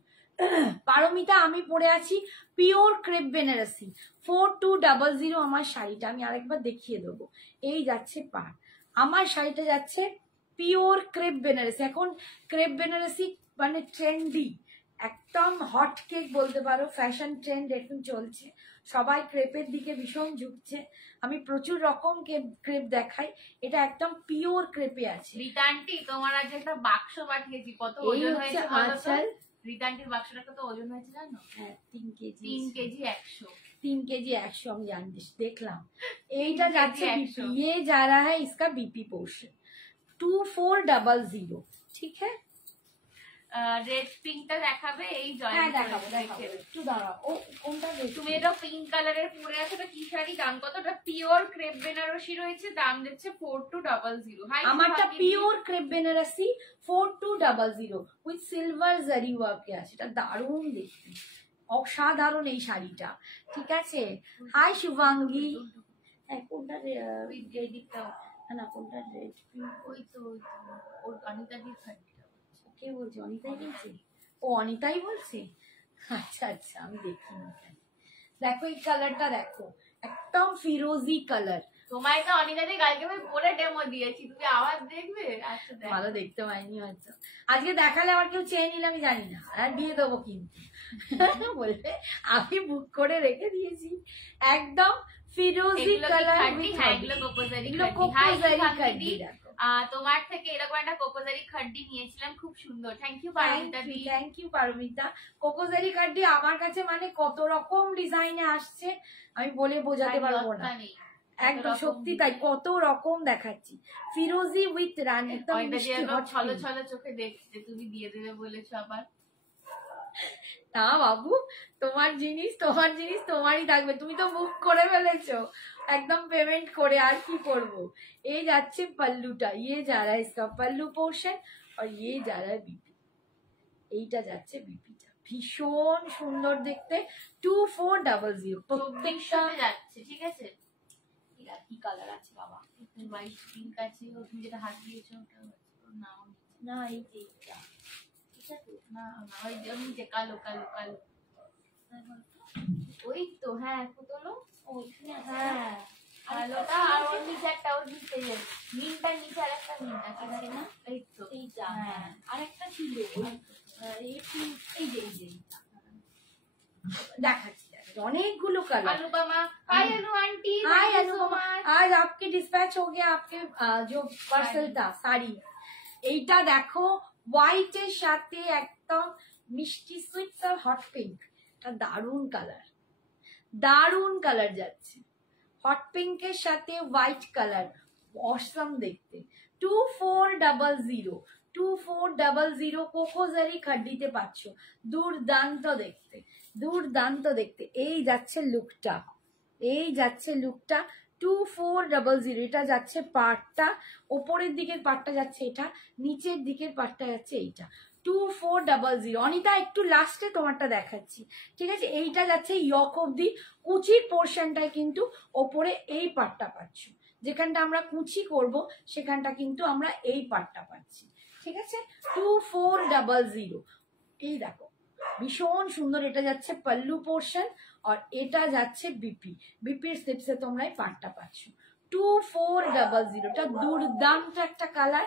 পারমিতা আমি পরে আছি পিওর ক্রেপ বেনারসি, 4200 আমার শাড়িটা। আমি আরেকবার দেখিয়ে দেবো। এই যাচ্ছে পাড়, আমার শাড়িটা যাচ্ছে পিওর ক্রেপ বেনারসি। এখন ক্রেপ বেনারসি মানে ট্রেন্ডি, একদম হট কেক বলতে পারো, ফ্যাশন ট্রেন্ড এখন চলছে, সবাই ক্রেপের দিকে ভীষণ ঝুঁকছে। আমি প্রচুর রকম ক্রেপ দেখাই, এটা একদম পিওর ক্রেপে আছে। রিতান্টি তোমার আজ একটা বাক্স পাঠিয়েছি, কত ওজন হয়েছে আঁচল? রিতান্টির বাক্সটা কত ওজন হয়েছে জানো? হ্যাঁ 3 কেজি। 3 কেজি 100। 3 केजी 100 আমি জানি, দেখলাম। এইটা যাচ্ছে बीपी, ये जा रहा है इसका बीपी पोर्शन 2400, ठीक है? রেড পিঙ্কটা দেখাবে? এই হ্যাঁ দেখাবো, একটু দাঁড়াও। ও কোনটা? তুমি এটা পিঙ্ক কালারের পরে আছো, এটা কি শাড়ি? দাম কত? এটা পিওর ক্রেপ বেনারসি রয়েছে, দাম দিচ্ছে 4200। হাই, আমারটা pure crepe Banarasi 4200 with silver zari ওয়ার্কে আছে, এটা দারুণ দেখতে, অসাধারণ এই শাড়িটা, ঠিক আছে? হাই শুভাঙ্গী। হ্যাঁ কোনটা দিকটা না, কোনটা রেড? ওই তো ওর অনিতা দি খাট্টি। কে বলছে? অনিতাই বলছে? ও অনিতাই বলছে, আচ্ছা আচ্ছা আমি দেখিনি। দেখো এই কালারটা দেখো, একদম ফিরোজি কালার। তোমায় তো অনিতা দি কালকে আমি পরে ডেমো দিয়েছি, তুমি আবার দেখবে? আচ্ছা ভালো দেখতে পাইনি হয়তো, আজকে দেখালে আবার কেউ চেয়ে নিলে আমি জানি না, আর দিয়ে দেবো কিন্তু বলবে আমি বুক করে রেখে দিয়েছি। একদম ফিরোজি কালার, তোমার থেকে এরকম একটা কোকোজারি খাড্ডি নিয়েছিলাম, খুব সুন্দর। Thank you Paramita di, thank you Paramita. কোকোজারি খাড্ডি আমার কাছে মানে কত রকম ডিজাইনে আসছে, আমি বলে বোঝাতে পারবো না, একদম সত্যি তাই, কত রকম দেখাচ্ছি। ফিরোজি উইথ রানী, ছলো ছলো চোখে দেখছে, তুমি দিয়ে দেবে বলেছো আবার। না বাবু, তোমার জিনিস তোমারই থাকবে, তুমি তো বুক করে ফেলেছো একদম পেমেন্ট করে, আর কি করব। এই যাচ্ছে পল্লুটা, ইয়ে যা রা ইসকা পল্লু পোর্শন, আর ইয়ে যা রা বিপি, এইটা যাচ্ছে বিপিটা, ভীষণ সুন্দর দেখতে। 2400 প্রত্যেকটা যাচ্ছে, ঠিক আছে? কি কালার আছে বাবা? হোয়াইট পিঙ্ক আছে, তুমি যেটা হাত দিয়েছো ওটা নাও না, এইটা ঠিক আছে না, ওই যে কালো কালো কালো, ওই তো। হ্যাঁ তোলো ওইখানে, হ্যাঁ কালোটা, আর ওর নিচে একটা, ওর নিচে মিনটার নিচে আর একটা মিন আছে না, এই তো এইটা। হ্যাঁ আরেকটা ছিল এই যে দেখাচ্ছি, অনেকগুলো colour. Anupama, hi Anu aunty, hi thank you so Anupama, much. आज आपके डिस्पैच हो गया आपके जो पार्सल था শাড়ি। এইটা দেখো হোয়াইট এর সাথে একদম মিষ্টি সুইট আর হট পিঙ্ক, এটা দারুন কালার, দারুন কালার যাচ্ছে। হট পিঙ্কের সাথে হোয়াইট কালার, অসম দেখতে। 2400 2400 কোকোজারি খাড্ডিতে পাচ্ছ, দুর্দান্ত দেখতে, দুর্দান্ত দেখতে। এই যাচ্ছে লুকটা, এই যাচ্ছে লুকটা 2400। এটা যাচ্ছে পাটটা, ওপরের দিকের পাটটা যাচ্ছে এটা, নিচের দিকের পাটটা যাচ্ছে এইটা 2400। অনিতা একটু লাস্টে তোমারটা দেখাচ্ছি, ঠিক আছে? এইটা যাচ্ছে ইয়ক অব্দি, কুচির পোর্শনটায় কিন্তু ওপরে এই পাটটা পাচ্ছ, যেখানটা আমরা কুচি করব সেখানটা কিন্তু আমরা এই পাটটা পাচ্ছি, ঠিক আছে? 2400। এই দেখো ভীষণ সুন্দর, এটা যাচ্ছে পল্লু পোর্শন আর এটা যাচ্ছে বিপি, বিপির স্লিপসে তোমরা এই পাটটা পাচ্ছ 2400। এটা দুর্দান্ত একটা কালার।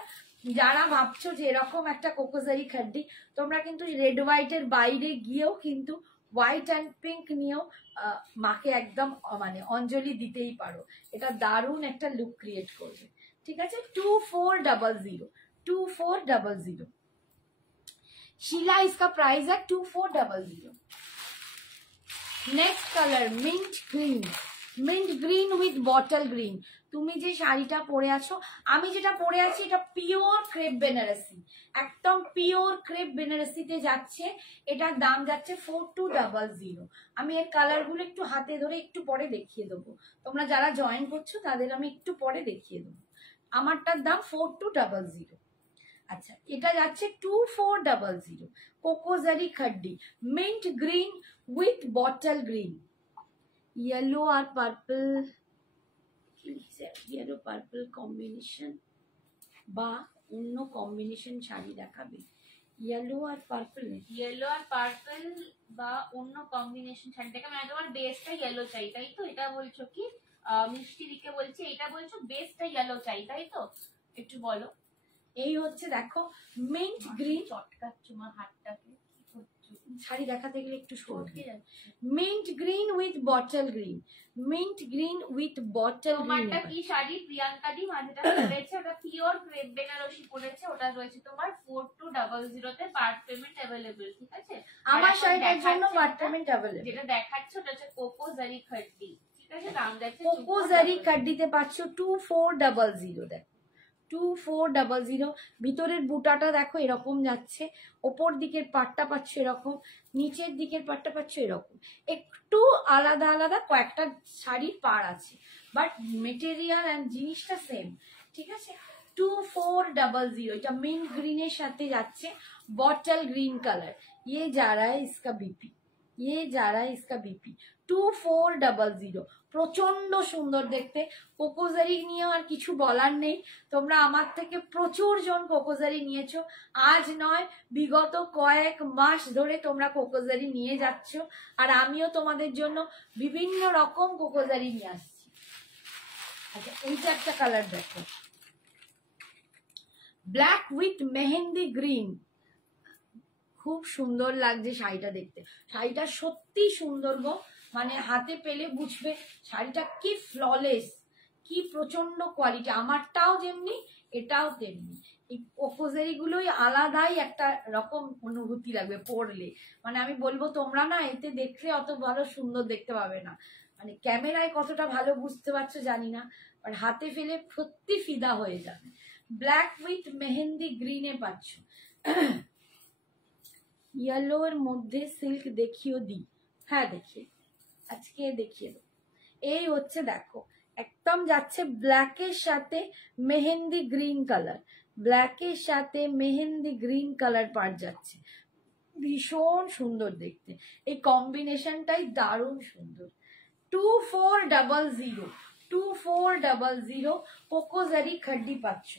যারা ভাবছো যে এরকম একটা কোকোজারি খাড্ডি, তোমরা কিন্তু রেড হোয়াইটের বাইরে গিয়েও কিন্তু হোয়াইট অ্যান্ড পিঙ্ক নিয়েও মাকে একদম মানে অঞ্জলি দিতেই পারো, এটা দারুণ একটা লুক ক্রিয়েট করবে, ঠিক আছে? 2400 2400। शीला इसका प्राइस है 2400। Next colour mint green, mint green with bottle green. তুমি যে শাড়িটা পরে আছো, আমি যেটা পরে আছি এটা পিওর ক্রেপ বেনারসি, একদম পিওর ক্রেপ বেনারসিতে যাচ্ছে। এটার দাম যাচ্ছে 4200। আমি এর কালার গুলো একটু হাতে ধরে একটু পরে দেখিয়ে দেবো, তোমরা যারা জয়েন করছো তাদের আমি একটু পরে দেখিয়ে দেবো। আমারটার দাম 4200। আচ্ছা, এটা যাচ্ছে 2400 কোকোজারি খাড্ডি, mint green with bottle green, yellow और पर्पल, येलो पर्पल कॉम्बिनेशन বা অন্য কম্বিনেশন শাড়ি দেখাবে। येलो और पर्पल, येलो और पर्पल বা অন্য কম্বিনেশন শাড়িটাকে, মানে তোমার বেসটা ইয়েলো চাই তাই তো? এটা বলছো কি মিষ্টি দিকে বলছি, এটা বলছো বেসটা ইয়েলো চাই তাই তো? একটু বলো। এই হচ্ছে দেখো মিন্ট গ্রিন, চটকাচ্ছ তোমার হাতটাকে, শাড়ি দেখাতে গেলে একটু সরকে যাচ্ছে। Mint green with bottle green, mint green with bottle green. তোমারটা কি শাড়ি? প্রিয়াঙ্কা দি মাঝেটা পরেছে, ওটা পিওর ক্রেপ বেনারসি পরেছে, ওটা রয়েছে তোমার 4200 তে পার্ট পেমেন্ট अवेलेबल, ঠিক আছে? আমার শাড়িটার জন্য পার্ট পেমেন্ট अवेलेबल। যেটা দেখাচ্ছ ওটা হচ্ছে কোকোজারি খাড্ডি, ঠিক আছে? দাম যাচ্ছে কোকোজারি খাড্ডিতে পাচ্ছ 2400। দেখো 2400। ভিতরের বুটাটা দেখো এরকম যাচ্ছে, ওপর দিকের পাটটা পাচ্ছ এরকম, নিচের দিকের পাটটা পাচ্ছ এরকম, একটু আলাদা আলাদা কয়েকটা শাড়ির পার আছে, বাট মেটেরিয়াল এন্ড জিনিসটা সেম, ঠিক আছে? 2400। এটা মিন্ট গ্রিনের সাথে যাচ্ছে বটল গ্রিন কালার, ये जा रहा है इसका बीपी, ये जा रहा है इसका बीपी 2400। প্রচন্ড সুন্দর দেখতে। কোকোজারি নিয়ে আর কিছু বলার নেই, তোমরা আমার থেকে প্রচুর জন কোকোজারি নিয়েছো, আজ নয় বিগত কয়েক মাস ধরে তোমরা কোকোজারি নিয়ে যাচ্ছ, আর আমিও তোমাদের জন্য বিভিন্ন রকম কোকোজারি নিয়ে আসছি। আচ্ছা, এইটা একটা কালার দেখো, ব্ল্যাক উইথ মেহেন্দি গ্রিন, খুব সুন্দর লাগছে শাড়িটা দেখতে, শাড়িটা সত্যি সুন্দর গো, মানে হাতে পেলে বুঝবে শাড়িটা কি ফ্ললেস, কি প্রচন্ড কোয়ালিটি। আমারটাও যেমনি এটাও তেমনি, এই কোকোজারি গুলোই আলাদাই একটা রকম অনুভূতি লাগবে পরলে, মানে আমি বলবো তোমরা না এতে দেখলে অত ভালো সুন্দর দেখতে পাবে না, মানে ক্যামেরায় কতটা ভালো বুঝতে পারছো জানি না, আর হাতে ফেলে সত্যি ফিদা হয়ে যাবে। ব্ল্যাক উইথ মেহেন্দি গ্রিনে পাচ্ছ, ইয়েলোর মধ্যে সিল্ক দেখিও দি, হ্যাঁ দেখিয়ে আজকে দেখিয়ে দেবো। এই হচ্ছে দেখো একদম যাচ্ছে ব্ল্যাকের সাথে মেহেন্দি গ্রিন কালার, ব্ল্যাকের সাথে মেহেন্দি গ্রিন কালার পার যাচ্ছে, ভীষণ সুন্দর দেখতে, এই কম্বিনেশনটাই দারুণ সুন্দর। 2400 2400 কোকোজারি খাড্ডি পাচ্ছ।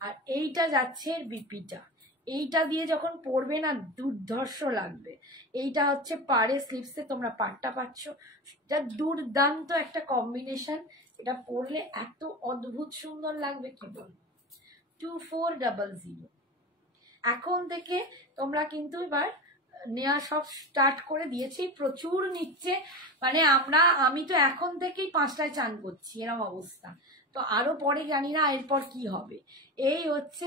আর এইটা যাচ্ছে বিপিটা, এইটা দিয়ে যখন পরবে না দুর্ধর্ষ লাগবে। এইটা হচ্ছে পাড়ে স্লিপসে তোমরা পাটটা পাচ্ছ, এটা দুর্দান্ত একটা কম্বিনেশন, এটা পরলে এত অদ্ভুত সুন্দর লাগবে কি বলবো। 2400। এখন থেকে তোমরা কিন্তু এবার নেওয়া সব স্টার্ট করে দিয়েছি, প্রচুর নিচ্ছে। মানে আমি তো এখন থেকেই 5টায় চান করছি, এরকম অবস্থা। তো আরো পরে জানি না এরপর কি হবে। এই হচ্ছে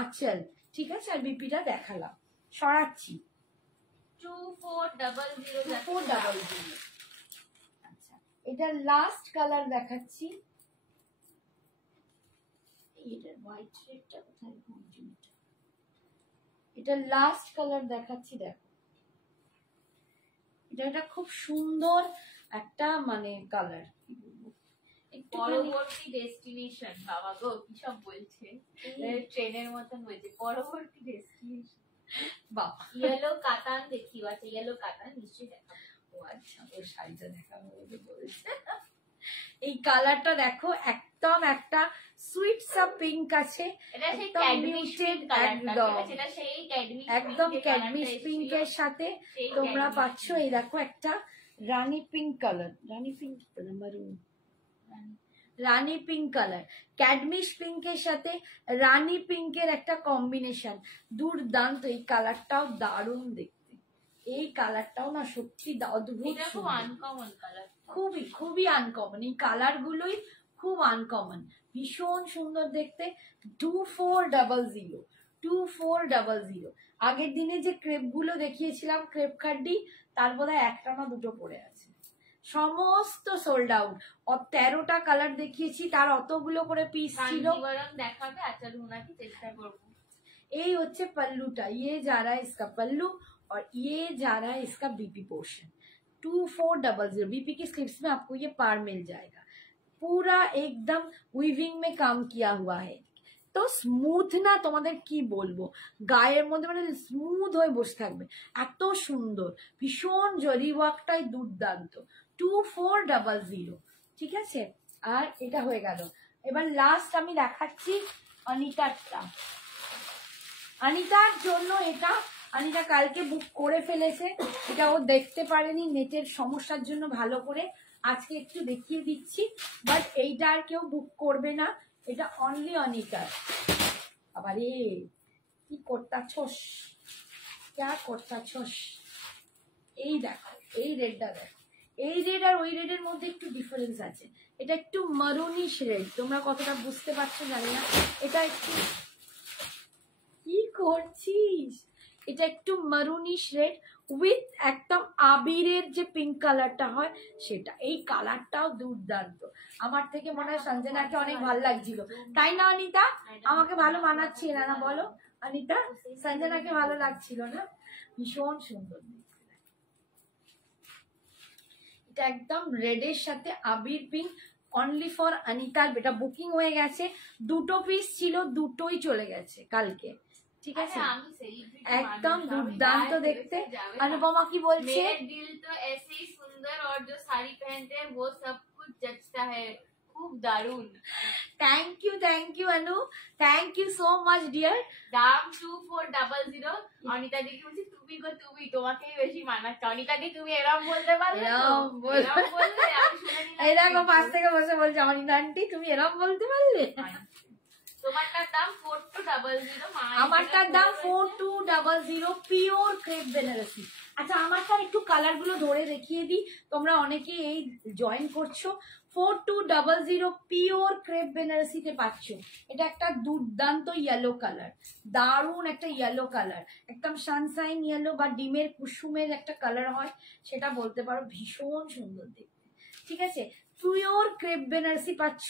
আঁচল, ঠিক আছে। আর বিপিটা দেখালাম, সরাচ্ছি 2400। আচ্ছা, এটা লাস্ট কালার দেখাচ্ছি। এটা হোয়াইট রেডটা কোথায়? এটা লাস্ট কালার দেখাচ্ছি, দেখো এটা খুব সুন্দর একটা মানে কালার। পরবর্তী ডেস্টিনেশন, বাবা গো কি সব বলছে, ট্রেনের মতন বলছে পরবর্তী ডেস্টিনেশন। বাবা ইয়েলো কাতান দেখি, আচ্ছা ইয়েলো কাতান নিশ্চয়ই দেখাবো। ও আচ্ছা, ওর শাড়িটা দেখাবো বলছে। এই কালারটা দেখো, একদম একটা সুইট সা পিঙ্ক আছে, এটা সেই ক্যাডমিশ পিঙ্ক কালারটা, সেটা সেই ক্যাডমিশ একদম ক্যাডমিশ পিঙ্কের সাথে তোমরা পাচ্ছ এই দেখো একটা রানী পিঙ্ক কালার, রানী পিঙ্ক মারুন, রানী পিঙ্ক কালার, ক্যাডমিশ পিঙ্কের সাথে রানী পিঙ্কের একটা কম্বিনেশন, দুর্দান্ত। এই কালারটাও দারুণ দেখতে, এই কালারটাও না সত্যি অদ্ভুত, খুবই খুবই আনকমন। এই কালার গুলোই খুব আনকমন, ভীষণ সুন্দর দেখতে। 2400, 2400। আগের দিনে যে ক্রেপ গুলো দেখিয়েছিলাম, ক্রেপ খাড্ডি, তার বোধহয় একটা না দুটো পড়ে আছে, সমস্ত সোল্ড আউট। 13টা কালার দেখিয়েছি, তার অতগুলো করে পিস ছিল। দেখাবে, আচ্ছা রুনাকে চেষ্টা করবো। এই হচ্ছে पल्लूটা, ये जा रहा है इसका पल्लू और ये जा रहा है इसका बीपी पोर्शन। 2400 बीपी की स्लीव्स में आपको ये पार मिल जाएगा। पूरा एकदम উইভিং में काम किया हुआ है, তো স্মুথ না তোমাদের কি বলবো, গায়ের মধ্যে মানে স্মুথ হয়ে বসে থাকবে, এত সুন্দর, ভীষণ জরি ওয়ার্কটাই দুর্দান্ত। 2400, ঠিক আছে। আর এটা হয়ে গেল। এবার লাস্ট আমি দেখাচ্ছি অনিতারটা। অনিতার জন্য এটা অনিতা কালকে বুক করে ফেলেছে, এটা ও দেখতে পারেনি নেটের সমস্যার জন্য ভালো করে, আজকে একটু দেখিয়ে দিচ্ছি। বাট এইটা আর কেউ বুক করবে না, এটা অনলি অনিতার। আবার কি করতাছস, ক্যা করতাছস। এই দেখো, এই রেডটা দেখো, এই রেড আর ওই রেডের মধ্যে একটু ডিফারেন্স আছে। এটা একটু মারুনিশ রেড, তোমরা কতটা বুঝতে পারছো জানি না। এটা একটু, কি করছিস, এটা একটু মারুনিশ রেড উইথ একদম আবিরের যে পিঙ্ক কালারটা হয় সেটা। এই কালারটাও দুর্দান্ত, আমার থেকে মনে হয় সঞ্জনাকে অনেক ভালো লাগছিল, তাই না অনিতা? আমাকে ভালো মানাচ্ছিল না বলো অনিতা? সঞ্জনাকে ভালো লাগছিল না? ভীষণ সুন্দর, এটা একদম রেডের সাথে আবির পিঙ্ক, অনলি ফর অনিতার। এটা বুকিং হয়ে গেছে, দুটো পিস ছিল, দুটোই চলে গেছে কালকে, ঠিক আছে। একদম দুর্দান্ত দেখতে। অনুপমা কি বলছে? দিল তো ऐसे ही सुंदर और जो साड़ी पहनते हैं वो सब कुछ जचता है, খুব দারুন। Thank you Anu, thank you so much dear. দাম 2400। অনিতা দি বলছি তুমি গো, তুমি তোমাকেই বেশি মানাচ্ছে। অনিতা দি তুমি এরকম বলতে পারলে, এরকম বললে আমি শুনে নিলাম। এরকম পাশ থেকে বসে বলছে অনিতা আন্টি তুমি এরকম বলতে পারলে। তোমারটার দাম 4200, আমারটার দাম 4200 পিওর ক্রেপ বেনারসি। আচ্ছা আমারটার একটু কালার গুলো ধরে দেখিয়ে দিই, তোমরা অনেকে এই জয়েন করছো। 4200 পিওর ক্রেপ বেনারসিতে পাচ্ছ। এটা একটা দুর্দান্ত ইয়েলো কালার, দারুণ একটা ইয়েলো কালার, একদম সানশাইন ইয়েলো বা ডিমের কুসুমের একটা কালার হয়, সেটা বলতে পারো, ভীষণ সুন্দর দেখতে, ঠিক আছে। পিওর ক্রেপ বেনারসি পাচ্ছ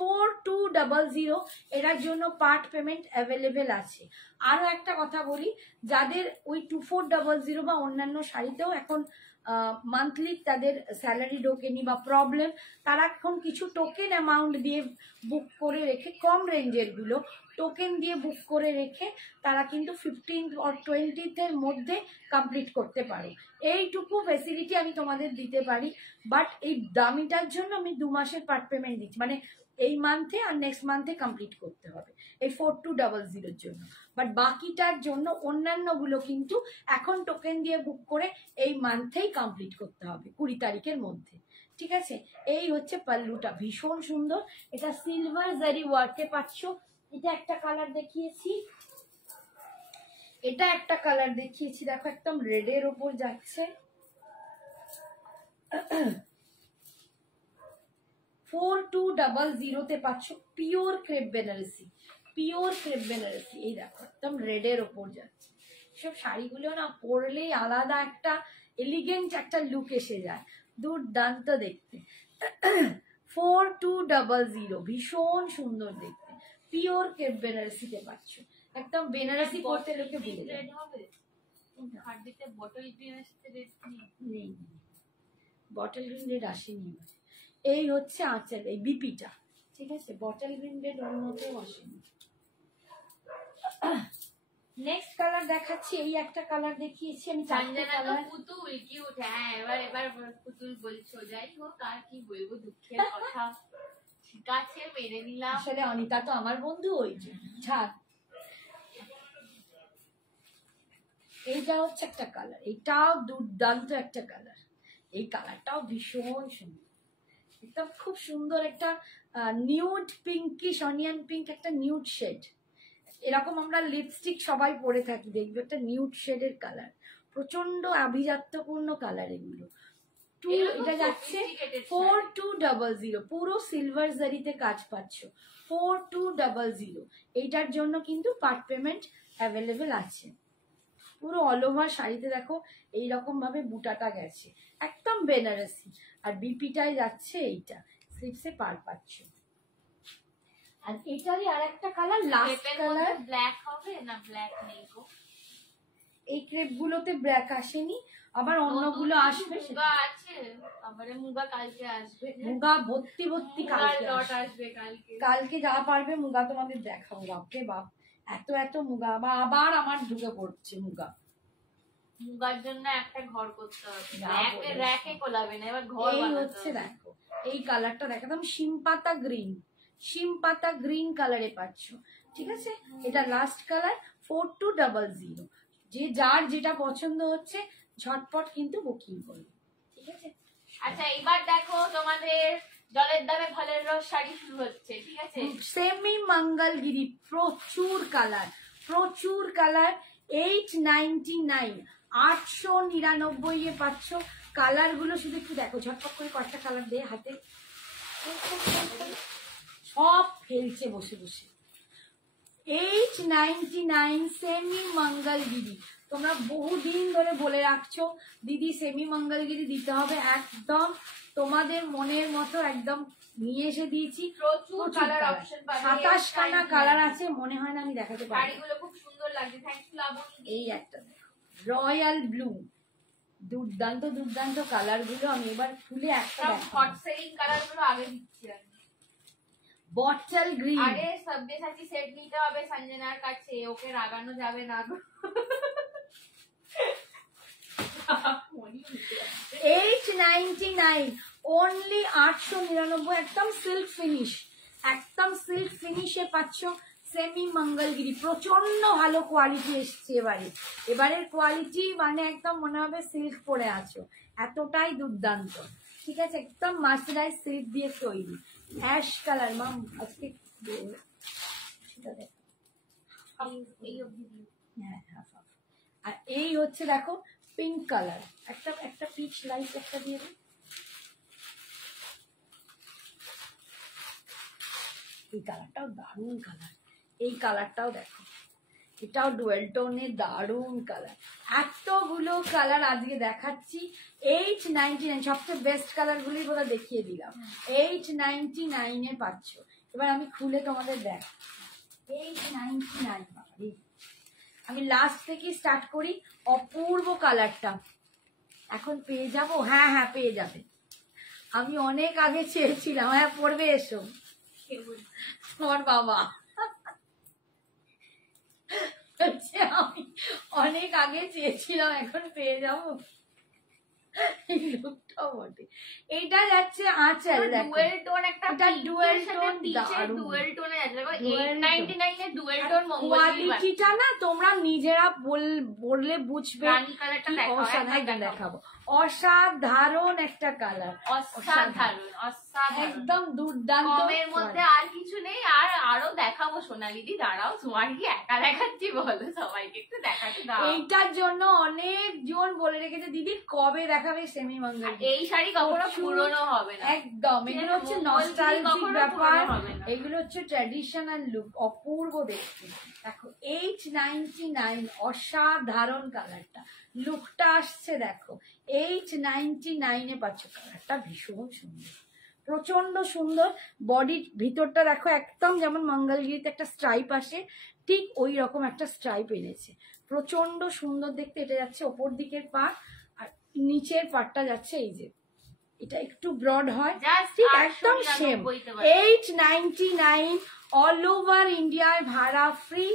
4200। এটার জন্য পার্ট পেমেন্ট অ্যাভেলেবেল আছে। আরো একটা কথা বলি, যাদের ওই 2400 বা অন্যান্য শাড়িতেও এখন মান্থলি তাদের স্যালারি ঢোকেনি বা প্রবলেম, তারা এখন কিছু টোকেন অ্যামাউন্ট দিয়ে বুক করে রেখে, কম রেঞ্জের গুলো টোকেন দিয়ে বুক করে রেখে তারা কিন্তু 15 or 20 মধ্যে কমপ্লিট করতে পারো। এইটুকু ফেসিলিটি আমি তোমাদের দিতে পারি। বাট এই দামিটার জন্য আমি 2 মাসের পার্ট পেমেন্ট দিচ্ছি, মানে এই মান্থে আর নেক্সট মান্থে কমপ্লিট করতে হবে এই 4200 জন্য। বাট বাকিটার জন্য অন্যান্য গুলো কিন্তু এখন টোকেন দিয়ে বুক করে এই মান্থেই কমপ্লিট করতে হবে 20 তারিখের মধ্যে, ঠিক আছে। এই হচ্ছে পাল্লুটা, ভীষণ সুন্দর। এটা সিলভার জারি ওয়ার্কে পাচ্ছ। এটা একটা কালার দেখিয়েছি, এটা একটা কালার দেখিয়েছি, দেখো একদম রেডের ওপর যাচ্ছে। 4200 পাচ্ছ pure crepe Banarasi, pure crepe Banarasi. এই দেখো একদম রেডের ওপর যাচ্ছে। সব শাড়িগুলো না পরলেই আলাদা একটা এলিগেন্ট একটা লুক এসে যায়, দুর্দান্ত দেখতে। 4200 ভীষণ সুন্দর দেখতে, পিওর ক্রেপ বেনারসিতে পাচ্ছ। একদম বেনারসি পরতে লোকে ভুলে যায়। নেই, বটল গ্রিন রেড আসেনি। এই হচ্ছে আঁচল, এই বিপিটা, ঠিক আছে। বটল গ্রিন রেড অন্যতেও আসেনি। নেক্সট কালার দেখাচ্ছি, এই একটা কালার দেখিয়েছি আমি। পুতুল কিউট, হ্যাঁ এবার পুতুল বলছো, যাই হোক আর কি বলবো, দুঃখের কথা। ঠিক আছে মেনে নিলাম। আসলে অনিতা তো আমার বন্ধু, ওই যে ছাড়। এইটা হচ্ছে একটা কালার, এইটাও দুর্দান্ত একটা কালার। এই কালারটাও ভীষণ সুন্দর, একদম খুব সুন্দর একটা নিউড পিঙ্কিশ অনিয়ন পিঙ্ক, একটা নিউড শেড। এরকম আমরা লিপস্টিক সবাই পরে থাকি, দেখবে একটা নিউড শেডের কালার, প্রচন্ড আভিজাত্যপূর্ণ কালার এগুলো। এটা যাচ্ছে 4200, পুরো সিলভার জারিতে কাজ পাচ্ছ। 4200, এইটার জন্য কিন্তু পার্ট পেমেন্ট অ্যাভেলেবেল আছে। পুরো অল ওভার শাড়িতে দেখো এইরকম ভাবে বুটাটা গেছে, একদম বেনারসি। আর বিপিটায় যাচ্ছে এইটা, স্লিপসে পার পাচ্ছ। আর এটারই আর একটা কালার, লাস্ট কালার। ব্ল্যাক হবে না? ব্ল্যাক নেই গো, এই ক্রেপ গুলোতে ব্ল্যাক আসেনি, আবার অন্যগুলো আসবে। আছে আবার মুগা কালকে আসবে, মুগা ভর্তি ভর্তি কালকে আসবে। কালকে যা পারবে মুগা তোমাদের দেখাবো। বাপরে বাপ, এত এত মুগা। আবার আমার ঢুকে পড়ছে মুগা। মুগার জন্য একটা ঘর করতে হবে, র্যাকে কোলাবে না, এবার ঘর এই হচ্ছে দেখো এই কালারটা, দেখো একদম শিমপাতা গ্রিন, শিমপাতা গ্রিন কালারে পাচ্ছ, ঠিক আছে। এটা লাস্ট কালার 4200। যে যার যেটা পছন্দ হচ্ছে ঝটপট কিন্তু বুকিং করবে, ঠিক আছে। আচ্ছা এবার দেখো তোমাদের জলের দামে ফলের রস শাড়ি শুরু হচ্ছে, ঠিক আছে। সেমি মঙ্গলগিরি, প্রচুর কালার, প্রচুর কালার। 899, 899 এ পাচ্ছ। কালার গুলো শুধু একটু দেখো, ঝটপট করে কয়েকটা কালার দিয়ে হাতে, সব ফেলছে বসে বসে। 899 সেমি মঙ্গলগিরি। তোমরা বহুদিন ধরে বলে রাখছো দিদি সেমি মঙ্গলগিরি দিতে হবে, একদম তোমাদের মনের মতো একদম নিয়ে এসে দিয়েছি। প্রচুর কালার অপশন পাবে, 27 খানা কালার আছে, মনে হয় না আমি দেখাতে পারি। শাড়িগুলো খুব সুন্দর লাগছে, থ্যাংক ইউ লাবণী। এই একটা রয়্যাল ব্লু, দুর্দান্ত দুর্দান্ত কালার গুলো। আমি এবার খুলে একটা হট সেলিং কালার গুলো আগে দিচ্ছি আমি। বটল গ্রিন, আরে সব্যসাচী সেট নিতে হবে সঞ্জনার কাছে, ওকে রাগানো যাবে না। 899 অনলি, 899, একদম সিল্ক ফিনিশ, একদম সিল্ক ফিনিশে পাচ্ছ সেমি মঙ্গলগিরি। প্রচন্ড ভালো কোয়ালিটি এসছে এবারের কোয়ালিটি, মানে একদম মনে হবে সিল্ক পরে আছো, এতটাই দুর্দান্ত, ঠিক আছে। একদম মার্সারাইজ সিল্ক দিয়ে তৈরি, অ্যাশ কালার। মাম আজকে আর এই হচ্ছে দেখো পিঙ্ক কালার, একটা পিচ লাইট একটা দিয়ে দিই। এই কালারটাও দারুণ কালার, এই কালারটাও দেখো, এটাও ডুয়েল টোনের দারুণ কালার। এতগুলো কালার আজকে দেখাচ্ছি। 899, সবচেয়ে বেস্ট কালার গুলি বোধহয় দেখিয়ে দিলাম। 899 এ পাচ্ছ। এবার আমি খুলে তোমাদের দেখ, 899। আমি লাস্ট থেকে স্টার্ট করি, অপূর্ব কালারটা এখন পেয়ে যাব। হ্যাঁ হ্যাঁ পেয়ে যাবে, আমি অনেক আগে চেয়েছিলাম। হ্যাঁ পড়বে, এসো তোমার বাবা। আমি অনেক আগে চেয়েছিলাম, এখন পেয়ে যাবো। এই লুকটাও বটে। এইটা যাচ্ছে আঁচল, ডুয়েল টোন, একটা ডুয়েল টোন, ডুয়েল টোনে আছে। 899 এর ডুয়েল টোন কোয়ালিটিটা না তোমরা নিজেরা বললে বুঝবে। রানী কালারটা দেখাবো, দেখাবো অসাধারণ একটা কালার, অসাধারণ অসাধারণ একদম দুর্দান্ত। কমের মধ্যে আর কিছু নেই। আর আরো দেখাবো সোনালিদি, দাঁড়াও, তোমার কি একা দেখাচ্ছি বলো, সবাইকে একটু দেখাতে দাও। এইটার জন্য অনেক জন বলে রেখেছে দিদি কবে দেখাবে সেমি মঙ্গল। এই শাড়ি কখনো পুরনো হবে না একদম, এগুলো হচ্ছে নস্টালজিক ব্যাপার, এগুলো হচ্ছে ট্র্যাডিশনাল লুক, অপূর্ব দেখতে। দেখো 899, অসাধারণ কালারটা, লুকটা আসছে দেখো 899 পাচ্ছ। কালারটা ভীষণ সুন্দর, প্রচন্ড সুন্দর। বডির ভিতরটা দেখো একদম যেমন মঙ্গলগিরিতে একটা স্ট্রাইপ আসে, ঠিক ওই রকম একটা স্ট্রাইপ এনেছে, প্রচন্ড সুন্দর দেখতে। এটা যাচ্ছে ওপর দিকের পাট, আর নিচের পাটটা যাচ্ছে এই যে, এটা একটু ব্রড হয়, ঠিক একদম সেম। 899 অল ওভার ইন্ডিয়ায় ভাড়া ফ্রি।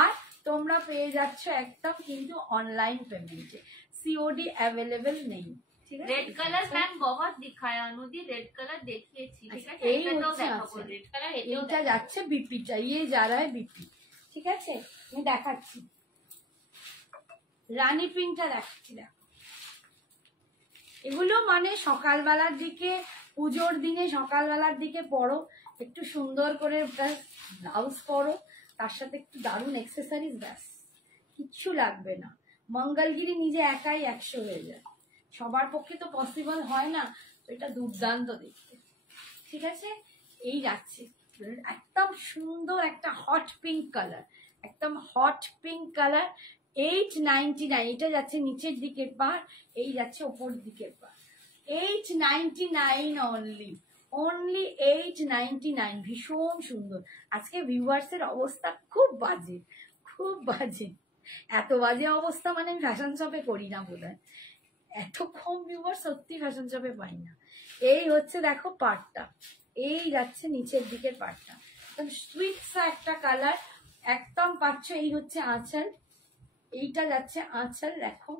আর তোমরা পেয়ে যাচ্ছ একদম কিন্তু অনলাइन পেমেন্টে, সিওডি অ্যাভেলেবেল নেই। रेड कलर मैम बहुत दिखाया, अनुदी रेड कलर দেখিয়েছি, ঠিক আছে, এটাও দেখাবো রেড কালার। এটা যাচ্ছে বিপিটা, ये जा रहा है বিপি, ঠিক আছে, আমি দেখাচ্ছি। রানী পিঙ্কটা দেখাচ্ছি, দেখো এগুলো মানে সকালবেলার দিকে, পুজোর দিনে সকালবেলার দিকে পরো, একটু সুন্দর করে ব্লাউজ পরো, তার সাথে একটু দারুণ অ্যাক্সেসরিজ, ব্যাস কিচ্ছু লাগবে না। মঙ্গলগিরি নিজে একাই 100 হয়ে যায়, সবার পক্ষে তো পসিবল হয় না, তো এটা দুর্দান্ত দেখতে, ঠিক আছে। এই যাচ্ছে একদম সুন্দর একটা হট পিঙ্ক কালার, একদম হট পিঙ্ক কালার, 899। এটা যাচ্ছে নিচের দিকের পার, এই যাচ্ছে ওপর দিকের পার, 899 অনলি, অনলি 899, ভীষণ সুন্দর। আজকে ভিউয়ার্সের অবস্থা খুব বাজে, খুব বাজে, এত বাজে অবস্থা মানে আমি ফ্যাশন শপে করি না বোধহয়, এত কম ভিউয়ার সত্যি ফ্যাশন শপে পাই না। এই হচ্ছে দেখো পাটটা, এই যাচ্ছে নিচের দিকের পাটটা, একদম সুইটসা একটা কালার একদম পাচ্ছ। এই হচ্ছে আঁচল, এইটা যাচ্ছে আঁচল দেখো,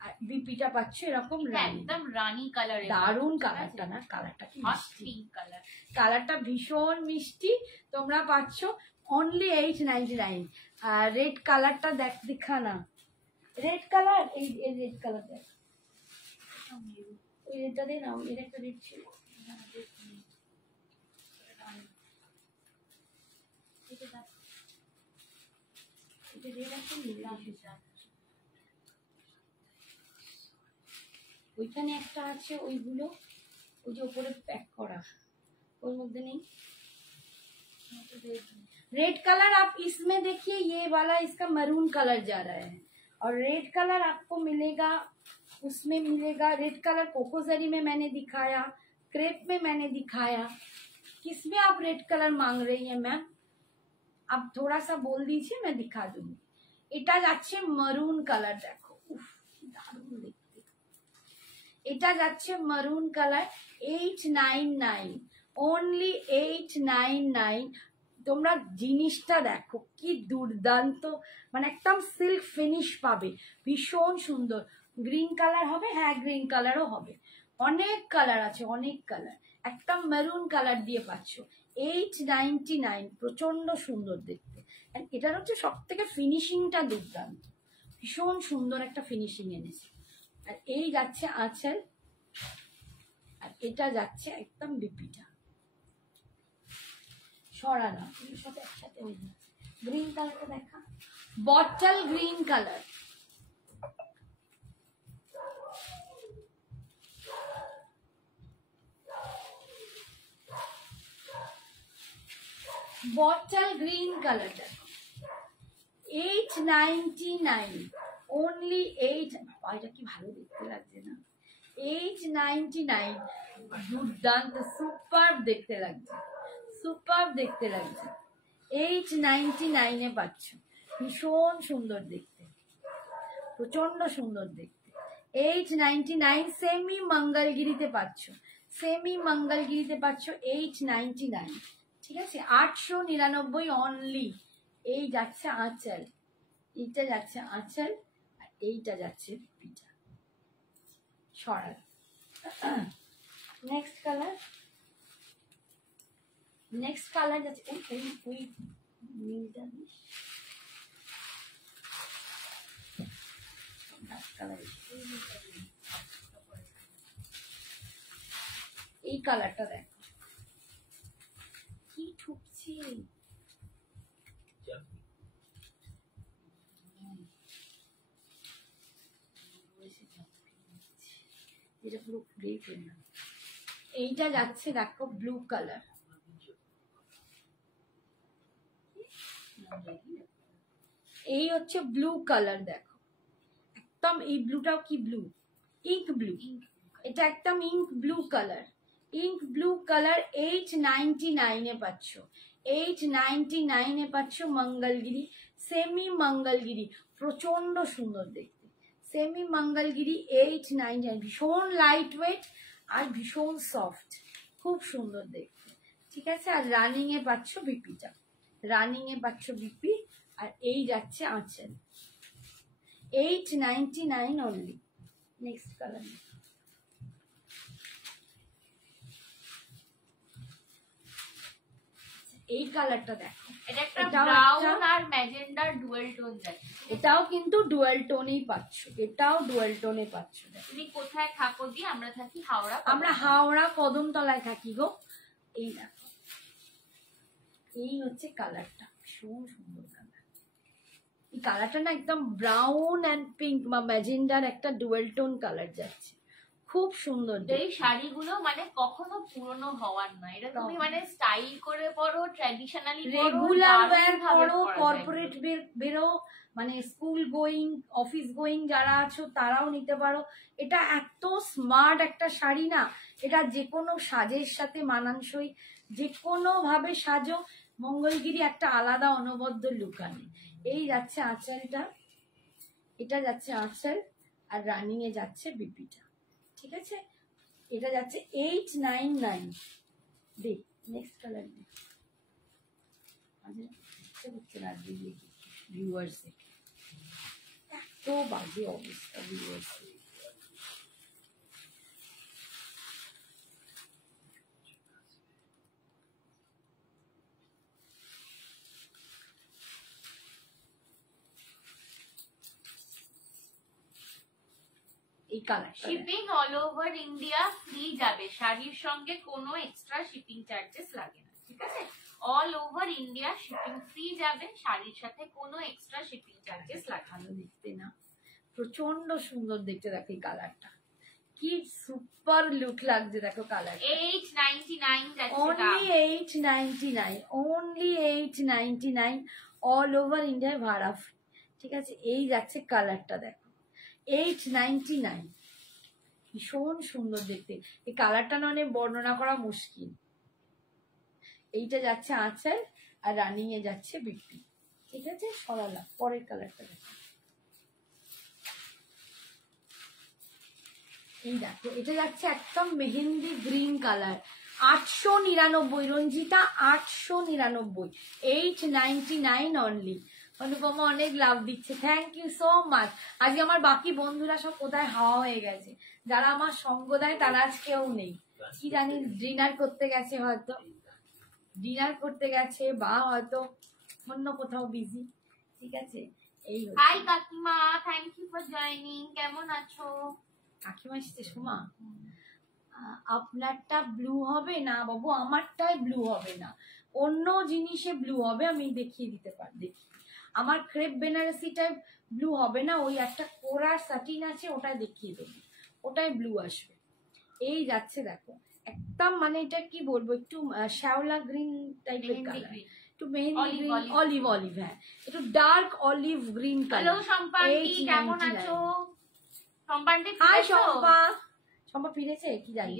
আর বিপিটা পাচ্ছ এরকম একদম রানী কালার, দারুন কালারটা না, কালারটা কি মিষ্টি, কালার, কালারটা ভীষণ মিষ্টি। তোমরা পাচ্ছ অনলি 899। আর রেড কালারটা দেখা না, রেড কালার, এই রেড কালার দেখ, ওই রেডটা দিয়ে নাও, এর একটা রেড ছিল, ওইখানে একটা আছে, ওইগুলো ওই যে উপরে প্যাক করা, ওর মধ্যে নেই। रेड कलर आप इसमें देखिए, ये वाला इसका मरून कलर जा रहा है, और रेड कलर आपको मिलेगा, उसमें मिलेगा रेड कलर कोकोजरी में मैंने दिखाया, क्रेप में मैंने दिखाया। किसमें आप रेड कलर मांग रही हैं मैम, आप थोड़ा सा बोल दीजिए, मैं दिखा दूंगी। এটা যাচ্ছে মরুন কালার, দেখো উফ দারুণ দেখতে, এটা যাচ্ছে মরুন কালার, 899, অনলি 899। তোমরা জিনিসটা দেখো কি দুর্দান্ত, মানে একদম সিল্ক ফিনিশ পাবে, ভীষণ সুন্দর। গ্রিন কালার হবে, হ্যাঁ গ্রিন কালারও হবে, অনেক কালার আছে, অনেক কালার, একদম মেরুন কালার দিয়ে পাচ্ছ 899, প্রচন্ড সুন্দর দেখতে। এটার হচ্ছে সব থেকে ফিনিশিংটা দুর্দান্ত, ভীষণ সুন্দর একটা ফিনিশিং এনেছে। আর এই যাচ্ছে আঁচল, আর এটা যাচ্ছে একদম বিপিটা, সরানো সব একসাথে হয়ে যাচ্ছে। গ্রিন কালারটা দেখা, bottle green colour, bottle green কালারটা 899, অনলি 8। এটা কি ভালো দেখতে লাগছে না, 899, দুর্দান্ত সুপার দেখতে লাগছে, সুপার দেখতে লাগছে, 899 পাচ্ছ, ভীষণ সুন্দর দেখতে, প্রচন্ড সুন্দর দেখতে, 899। সেমি মঙ্গলগিরিতে পাচ্ছ, সেমি মঙ্গলগিরিতে পাচ্ছ 899, ঠিক আছে, 899 অনলি। এই যাচ্ছে আঁচল, এইটা যাচ্ছে আঁচল, আর এইটা যাচ্ছে পিঠা সরাল। নেক্সট কালার, নেক্সট কালার যাচ্ছে ওই নীলটা কালার, এই কালারটা দেখো কি ঠুকছে, এটা পুরো খুলেই ফেললাম। এইটা যাচ্ছে দেখো ব্লু কালার, এই হচ্ছে ব্লু কালার দেখো, একদম এই ব্লুটাও কি ব্লু, ইঙ্ক ব্লু, এটা একদম ink blue colour, ink blue colour 899 এ পাচ্ছ, 899 এ পাচ্ছ মঙ্গলগিরি, সেমি মঙ্গলগিরি, প্রচন্ড সুন্দর দেখতে, সেমি মঙ্গলগিরি 899, ভীষণ লাইট ওয়েট আর ভীষণ সফট, খুব সুন্দর দেখতে, ঠিক আছে। আর রানিং এ পাচ্ছ বিপিটা, রানিং এ পাচ্ছ বিপি, আর এই যাচ্ছে আঁচল, 899 অনলি। নেক্সট কালার, এই কালারটা দেখো, এটা একটা ব্রাউন আর ম্যাজেন্ডার ডুয়াল টোন যাচ্ছে, এটাও কিন্তু ডুয়াল টোনেই পাচ্ছ, এটাও ডুয়াল টোনে পাচ্ছ। তুমি কোথায় থাকো দি? আমরা থাকি হাওড়া, আমরা হাওড়া কদমতলায় থাকি গো। এই দেখো, এই হচ্ছে কালারটা, ভীষণ সুন্দর কালার, এই কালারটা না একদম ব্রাউন এন্ড পিঙ্ক বা ম্যাজেন্ডার একটা ডুয়াল টোন কালার যাচ্ছে, খুব সুন্দর। এই শাড়িগুলো মানে কখনো পুরনো হওয়ার নয়, এটা তুমি মানে স্টাইল করে পরো, ট্র্যাডিশনালি রেগুলার ওয়্যার করো, কর্পোরেট বেরো, মানে স্কুল গোয়িং, অফিস গোয়িং যারা আছো তারাও নিতে পারো। এটা এত স্মার্ট একটা শাড়ি না, এটা যে কোনো সাজের সাথে মানানসই, যে কোনো ভাবে সাজো, মঙ্গলগিরি একটা আলাদা অনবদ্য লুক আনে। এই যাচ্ছে আঁচলটা, এটা যাচ্ছে আঁচল, আর রানিং এ যাচ্ছে বিপিটা, ঠিক আছে। এটা যাচ্ছে 899। দেখ নেক্সট কালার দেখ, ভিউয়ার্স এত বাজে অবস্থা ভিউয়ার্স। এই colour, shipping all over India free যাবে, শাড়ির সঙ্গে কোনো এক্সট্রা শিপিং চার্জেস লাগে না, ঠিক আছে। All over India shipping free যাবে, শাড়ির সাথে কোনো এক্সট্রা শিপিং চার্জেস লাগে। ভালো দেখতে না, প্রচন্ড সুন্দর দেখতে, দেখো এই কালারটা কি সুপার লুক লাগছে, দেখো কালার 899 যাচ্ছে, only 899, only 899 অল ওভার ইন্ডিয়ায় ভাড়া ফ্রি, ঠিক আছে। এই যাচ্ছে কালারটা দেখো 899, ভীষণ সুন্দর দেখতে, এই কালারটা মানে বর্ণনা করা মুশকিল। এইটা যাচ্ছে আঁচল, আর রানিং এ যাচ্ছে বিপি, ঠিক আছে। সরালাম, পরের কালারটা দেখো, এই দেখো এটা যাচ্ছে একদম mehendi green colour, 899 Ranjita, 899, 899 only. Anupama অনেক লাভ দিচ্ছে, থ্যাংক ইউ সো মাচ। আজকে আমার বাকি বন্ধুরা সব কোথায় হাওয়া হয়ে গেছে, যারা আমার সঙ্গ দেয় তারা আজ কেউ নেই, কি জানি ডিনার করতে গেছে, হয়তো ডিনার করতে গেছে বা হয়তো অন্য কোথাও বিজি, ঠিক আছে। এই হাই কাকিমা, থ্যাংক ইউ ফর জয়েনিং, কেমন আছো? কাকিমা এসেছে, সোমা আপনারটা ব্লু হবে না বাবু, আমারটাই ব্লু হবে না, অন্য জিনিসে ব্লু হবে, আমি দেখিয়ে দিতে পারি। দেখি আমার ক্রেপ বেনারসিটাই ব্লু হবে না, ওই একটা কোরার সাটিন আছে ওটাই দেখিয়ে দেবো, ওটাই ব্লু আসবে। এই যাচ্ছে দেখো একদম, মানে এটা কি বলবো, একটু শ্যাওলা গ্রিন টাইপের কালার, একটু মেহেন্দি গ্রিন, অলিভ অলিভ, হ্যাঁ একটু dark olive green colour. Hello Sampanti, কেমন আছো? সম্পান্তি হাই শম্পা, শম্পা ফিরেছে কি জানি,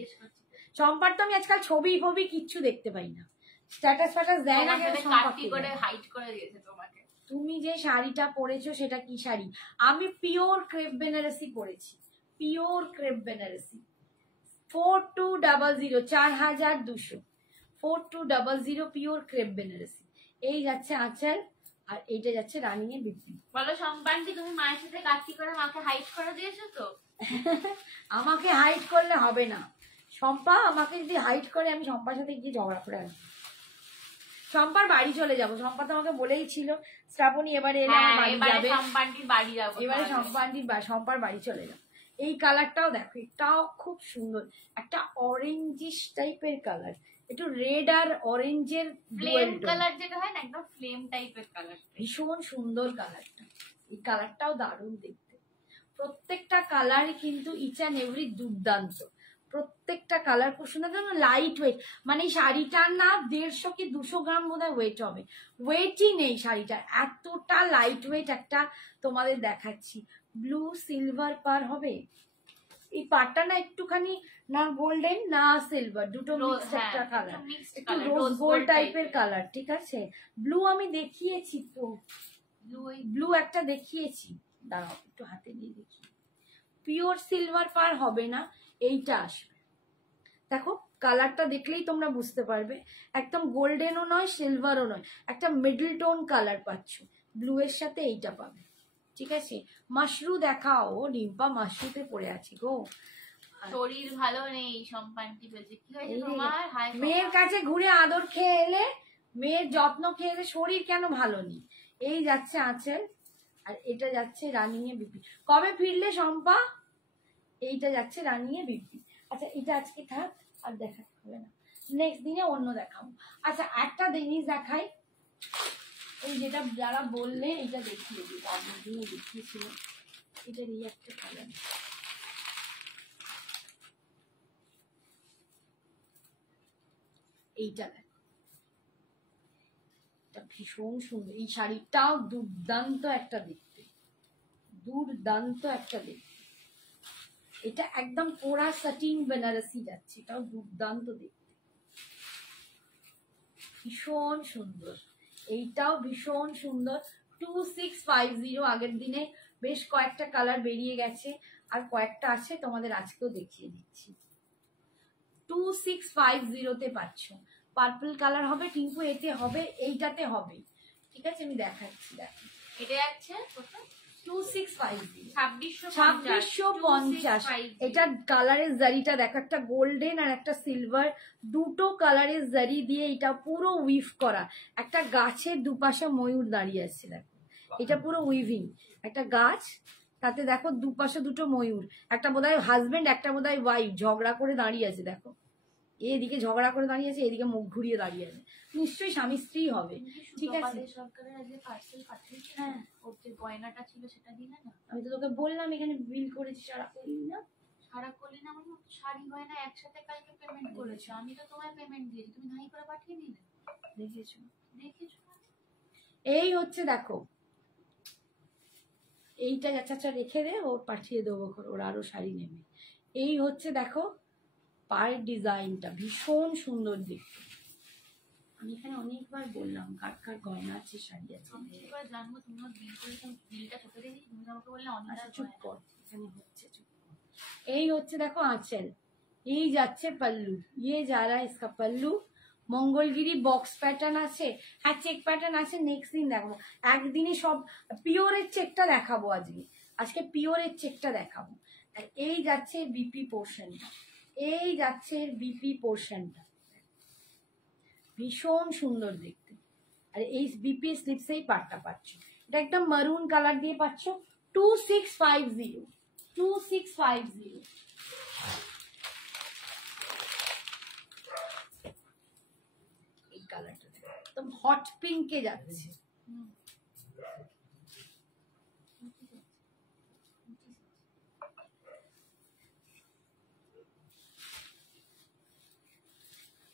শম্পার তো আমি আজকাল ছবি ফবি কিচ্ছু দেখতে পাই না, স্ট্যাটাস ফ্যাটাস দেয় না কেন, করে হাইড করে দিয়েছে তোমাকে। তুমি যে শাড়িটা পরেছো সেটা কি শাড়ি? আমি পিওর ক্রেপ বেনারসি পরেছি, pure crepe Banarasi, 4200, 4200, 4200 pure crepe Banarasi. এই যাচ্ছে আঁচল, আর এইটা যাচ্ছে রানিং এর বিক্রি। বলো সম্পান্তি, তুমি মায়ের সাথে কাটতি করে মাকে হাইড করে দিয়েছো তো? আমাকে হাইড করলে হবে না শম্পা, আমাকে যদি হাইড করে আমি শম্পার সাথে গিয়ে ঝগড়া করে আসবো, শম্পার বাড়ি চলে যাবো। শম্পা তো আমাকে বলেই ছিল শ্রাবণী এবারে এলে আমার বাড়ি যাবে, সম্পান্তির বাড়ি যাবো, এবারে শম্পার বাড়ি চলে যাবো। এই কালারটাও দেখো, এটাও খুব সুন্দর, একটা অরেঞ্জিশ টাইপের কালার, একটু রেড আর অরেঞ্জের ফ্লেম কালার যেটা হয় না, একদম ফ্লেম টাইপের কালার, ভীষণ সুন্দর কালারটা। এই কালারটাও দারুণ দেখতে। প্রত্যেকটা কালারই কিন্তু ইচ অ্যান্ড এভরি দুর্দান্ত, প্রত্যেকটা কালার খুব সুন্দর। লাইট ওয়েট, মানে এই শাড়িটার না 150 কি 200 গ্রাম বোধহয় ওয়েট হবে, ওয়েটই নেই শাড়িটার, এতটা লাইট ওয়েট একটা তোমাদের দেখাচ্ছি। ব্লু সিলভার পার হবে, এই পাটটা না একটুখানি না গোল্ডেন না সিলভার, দুটো মিক্সড একটা কালার, একটু রোজ গোল্ড টাইপের কালার, ঠিক আছে। ব্লু আমি দেখিয়েছি তো, ব্লু একটা দেখিয়েছি, দাঁড়াও একটু হাতে নিয়ে দেখি। পিওর সিলভার পার হবে না, এইটা আসবে। দেখো কালারটা দেখলেই তোমরা বুঝতে পারবে, একদম গোল্ডেনও নয় সিলভারও নয়, একটা মিডল টোন কালার পাচ্ছ, ব্লু এর সাথে এইটা পাবে, ঠিক আছে। মাশরু দেখাও, রিম্পা মাশরুতে পড়ে আছে গো। শরীর ভালো নেই, সম্পান্তি বলছে কি হয়েছে তোমার? হাই, মেয়ের কাছে ঘুরে আদর খেয়ে এলে, মেয়ের যত্ন খেয়ে এলে, শরীর কেন ভালো নেই। এই যাচ্ছে আঁচল, আর এটা যাচ্ছে রানিং এ বিপি। কবে ফিরলে শম্পা? এইটা যাচ্ছে রানিং এ বিপি। আচ্ছা এটা আজকে থাক, আর দেখাতে হবে না, নেক্সট দিনে অন্য দেখাবো। আচ্ছা একটা জিনিস দেখাই, এই যেটা যারা বললে এটা দেখিয়ে দিই, আগের দিনে দেখিয়েছিল, এটার এই একটা কালার, এইটা ভীষণ সুন্দর। এই শাড়িটাও দুর্দান্ত একটা দেখতে, দুর্দান্ত একটা দেখতে। এটা একদম কোরা সাটিন বেনারসি যাচ্ছে, এটাও দুর্দান্ত দেখতে, ভীষণ সুন্দর। এইটাও ভীষণ সুন্দর। 2650, আগের দিনে বেশ কয়েকটা কালার বেরিয়ে গেছে, আর কয়েকটা আছে, তোমাদের আজকেও দেখিয়ে দিচ্ছি। 2650 পাচ্ছ। পার্পল কালার হবে, কিন্তু এতে হবে, এইটাতে হবে, ঠিক আছে, আমি দেখাচ্ছি। দেখো এটা যাচ্ছে 2650, এটা কালারের জারিটা দেখো, একটা গোল্ডেন আর একটা সিলভার, দুটো কালারের জারি দিয়ে এটা পুরো উইভ করা, একটা গাছের দুপাশে ময়ূর দাঁড়িয়ে আছে, দেখো এটা পুরো উইভিং, একটা গাছ, তাতে দেখো দুপাশে দুটো ময়ূর, একটা বোধহয় হাজবেন্ড একটা বোধহয় ওয়াইফ ঝগড়া করে দাঁড়িয়ে আছে, দেখো এদিকে ঝগড়া করে দাঁড়িয়ে আছে, এদিকে মুখ ঘুরিয়ে দাঁড়িয়ে আছে, নিশ্চয়ই স্বামী স্ত্রী হবে, ঠিক আছে। সরকারের আজকে পার্সেল পাঠিয়েছে, হ্যাঁ ওর যে গয়নাটা ছিল সেটা দিলে না? আমি তো তোকে বললাম এখানে বিল করেছি, সারা করি না, সারা করলি না, আমার শাড়ি গয়না একসাথে কালকে পেমেন্ট করেছো, আমি তো তোমায় পেমেন্ট দিয়েছি, তুমি নাই করে পাঠিয়ে দিলে। দেখেছো দেখেছো? এই হচ্ছে দেখো, এইটা আচ্ছা রেখে দে, ও পাঠিয়ে দেবো, ওরা আরো শাড়ি নেবে। এই হচ্ছে দেখো পার ডিজাইনটা ভীষণ সুন্দর দেখতে। আমি এখানে অনেকবার বললাম কার কার গয়না আছে, শাড়ি আছে, আমি কি করে জানবো? তুমি বিল করেছো, বিলটা চোখে দেখি, তুমি আমাকে বললে অনেক। আচ্ছা চুপ কর, এখানে হচ্ছে চুপ কর। এই হচ্ছে দেখো আঁচল, এই যাচ্ছে পাল্লু, ইয়ে যা রা ইসকা পাল্লু, মঙ্গলগিরি বক্স প্যাটার্ন আছে, হ্যাঁ চেক প্যাটার্ন আছে, নেক্সট দিন দেখাবো। একদিনই সব পিওরের চেকটা দেখাবো, আজকে পিওরের চেকটা দেখাবো। আর এই যাচ্ছে বিপি পোর্শনটা, এই যাচ্ছে বিপি পোর্শনটা, ভীষণ সুন্দর দেখতে। আর এই বিপি স্লিপসেই পাটটা পাচ্ছ, এটা একদম মারুন কালার দিয়ে পাচ্ছ। 2650, 2650। এই কালারটা একদম হট পিঙ্কে যাচ্ছে,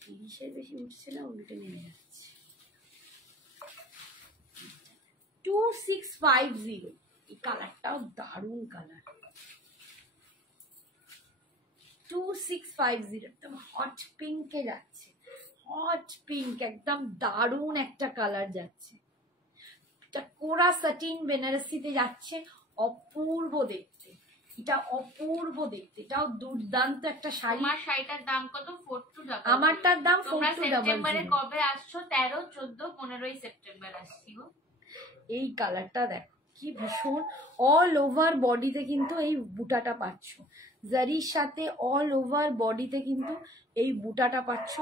তিরিশের বেশি উঠছে না, উল্টে নেমে যাচ্ছে। 2650, এই কালারটাও দারুণ কালার। 2650 একদম হট পিঙ্কে যাচ্ছে, হট পিঙ্ক, একদম দারুণ একটা কালার যাচ্ছে। এটা কোরা সাটিন বেনারসিতে যাচ্ছে, অপূর্ব দেখতে, এটা অপূর্ব দেখতে, এটাও দুর্দান্ত একটা শাড়ি। আমার শাড়িটার দাম কত? 4200। আমারটার দাম 4200। সেপ্টেম্বরে কবে আসছো? 13, 14, 15ই সেপ্টেম্বর আসছি গো। এই কালারটা দেখো কি ভীষণ, অল ওভার বডিতে কিন্তু এই বুটাটা পাচ্ছ, জারির সাথে অল ওভার বডিতে কিন্তু এই বুটাটা পাচ্ছ,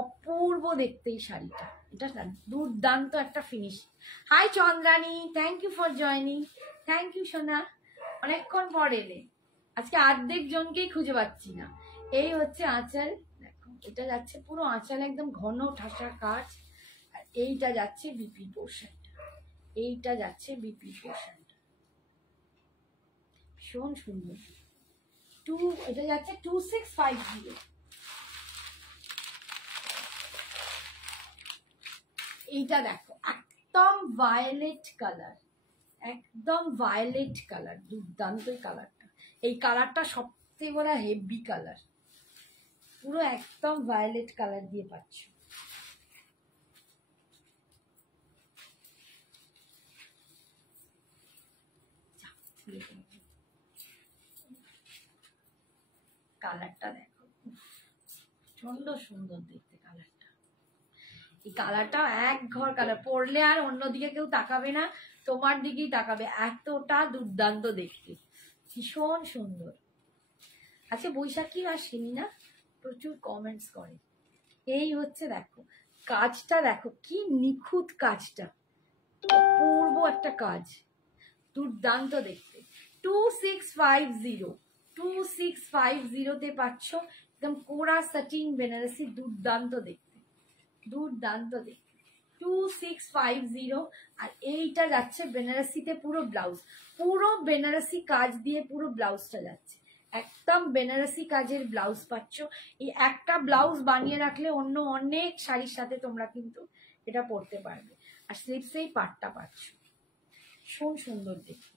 অপূর্ব দেখতে এই শাড়িটা, এটা দুর্দান্ত একটা finish. Hi Chandrani, thank you for joining, thank you সোনা, অনেকক্ষণ পর এলে। আজকে অর্ধেক জনকেই খুঁজে পাচ্ছি না। এই হচ্ছে আঁচল, দেখো এটা যাচ্ছে পুরো আঁচল একদম ঘন ঠাসা কাজ, আর এইটা যাচ্ছে বিপি পোর্শনটা, এইটা যাচ্ছে বিপি পোর্শনটা, ভীষণ সুন্দর। এটা যাচ্ছে 2650। এইটা দেখো একদম ভায়োলেট কালার, একদম ভায়োলেট কালার, দুর্দান্ত কালারটা। এই কালারটা সবথেকে বড় হেভি কালার, পুরো একদম ভায়োলেট কালার দিয়ে পাচ্ছ। কালারটা দেখো সুন্দর সুন্দর দেখতে কালারটা। এই কালারটা এক ঘর কালার, পরলে আর অন্যদিকে কেউ তাকাবে না, তোমার দিকেই তাকাবে, এতটা দুর্দান্ত দেখতে, ভীষণ সুন্দর। আচ্ছা বৈশাখী আসেনি না, প্রচুর কমেন্টস করে। এই হচ্ছে দেখো কাজটা, দেখো কি নিখুঁত কাজটা, অপূর্ব একটা কাজ, দুর্দান্ত দেখতে। 2650 তে পাচ্ছ একদম কোরা সাটিন বেনারসি, দুর্দান্ত দেখতে, দুর্দান্ত দেখতে। 2650। আর এইটা যাচ্ছে বেনারসিতে পুরো ব্লাউজ, পুরো বেনারসি কাজ দিয়ে পুরো ব্লাউজটা যাচ্ছে, একদম বেনারসি কাজের ব্লাউজ পাচ্ছ। এই একটা ব্লাউজ বানিয়ে রাখলে অন্য অনেক শাড়ির সাথে তোমরা কিন্তু এটা পরতে পারবে। আর স্লিপসেই পাটটা পাচ্ছ, ভীষণ সুন্দর দেখতে।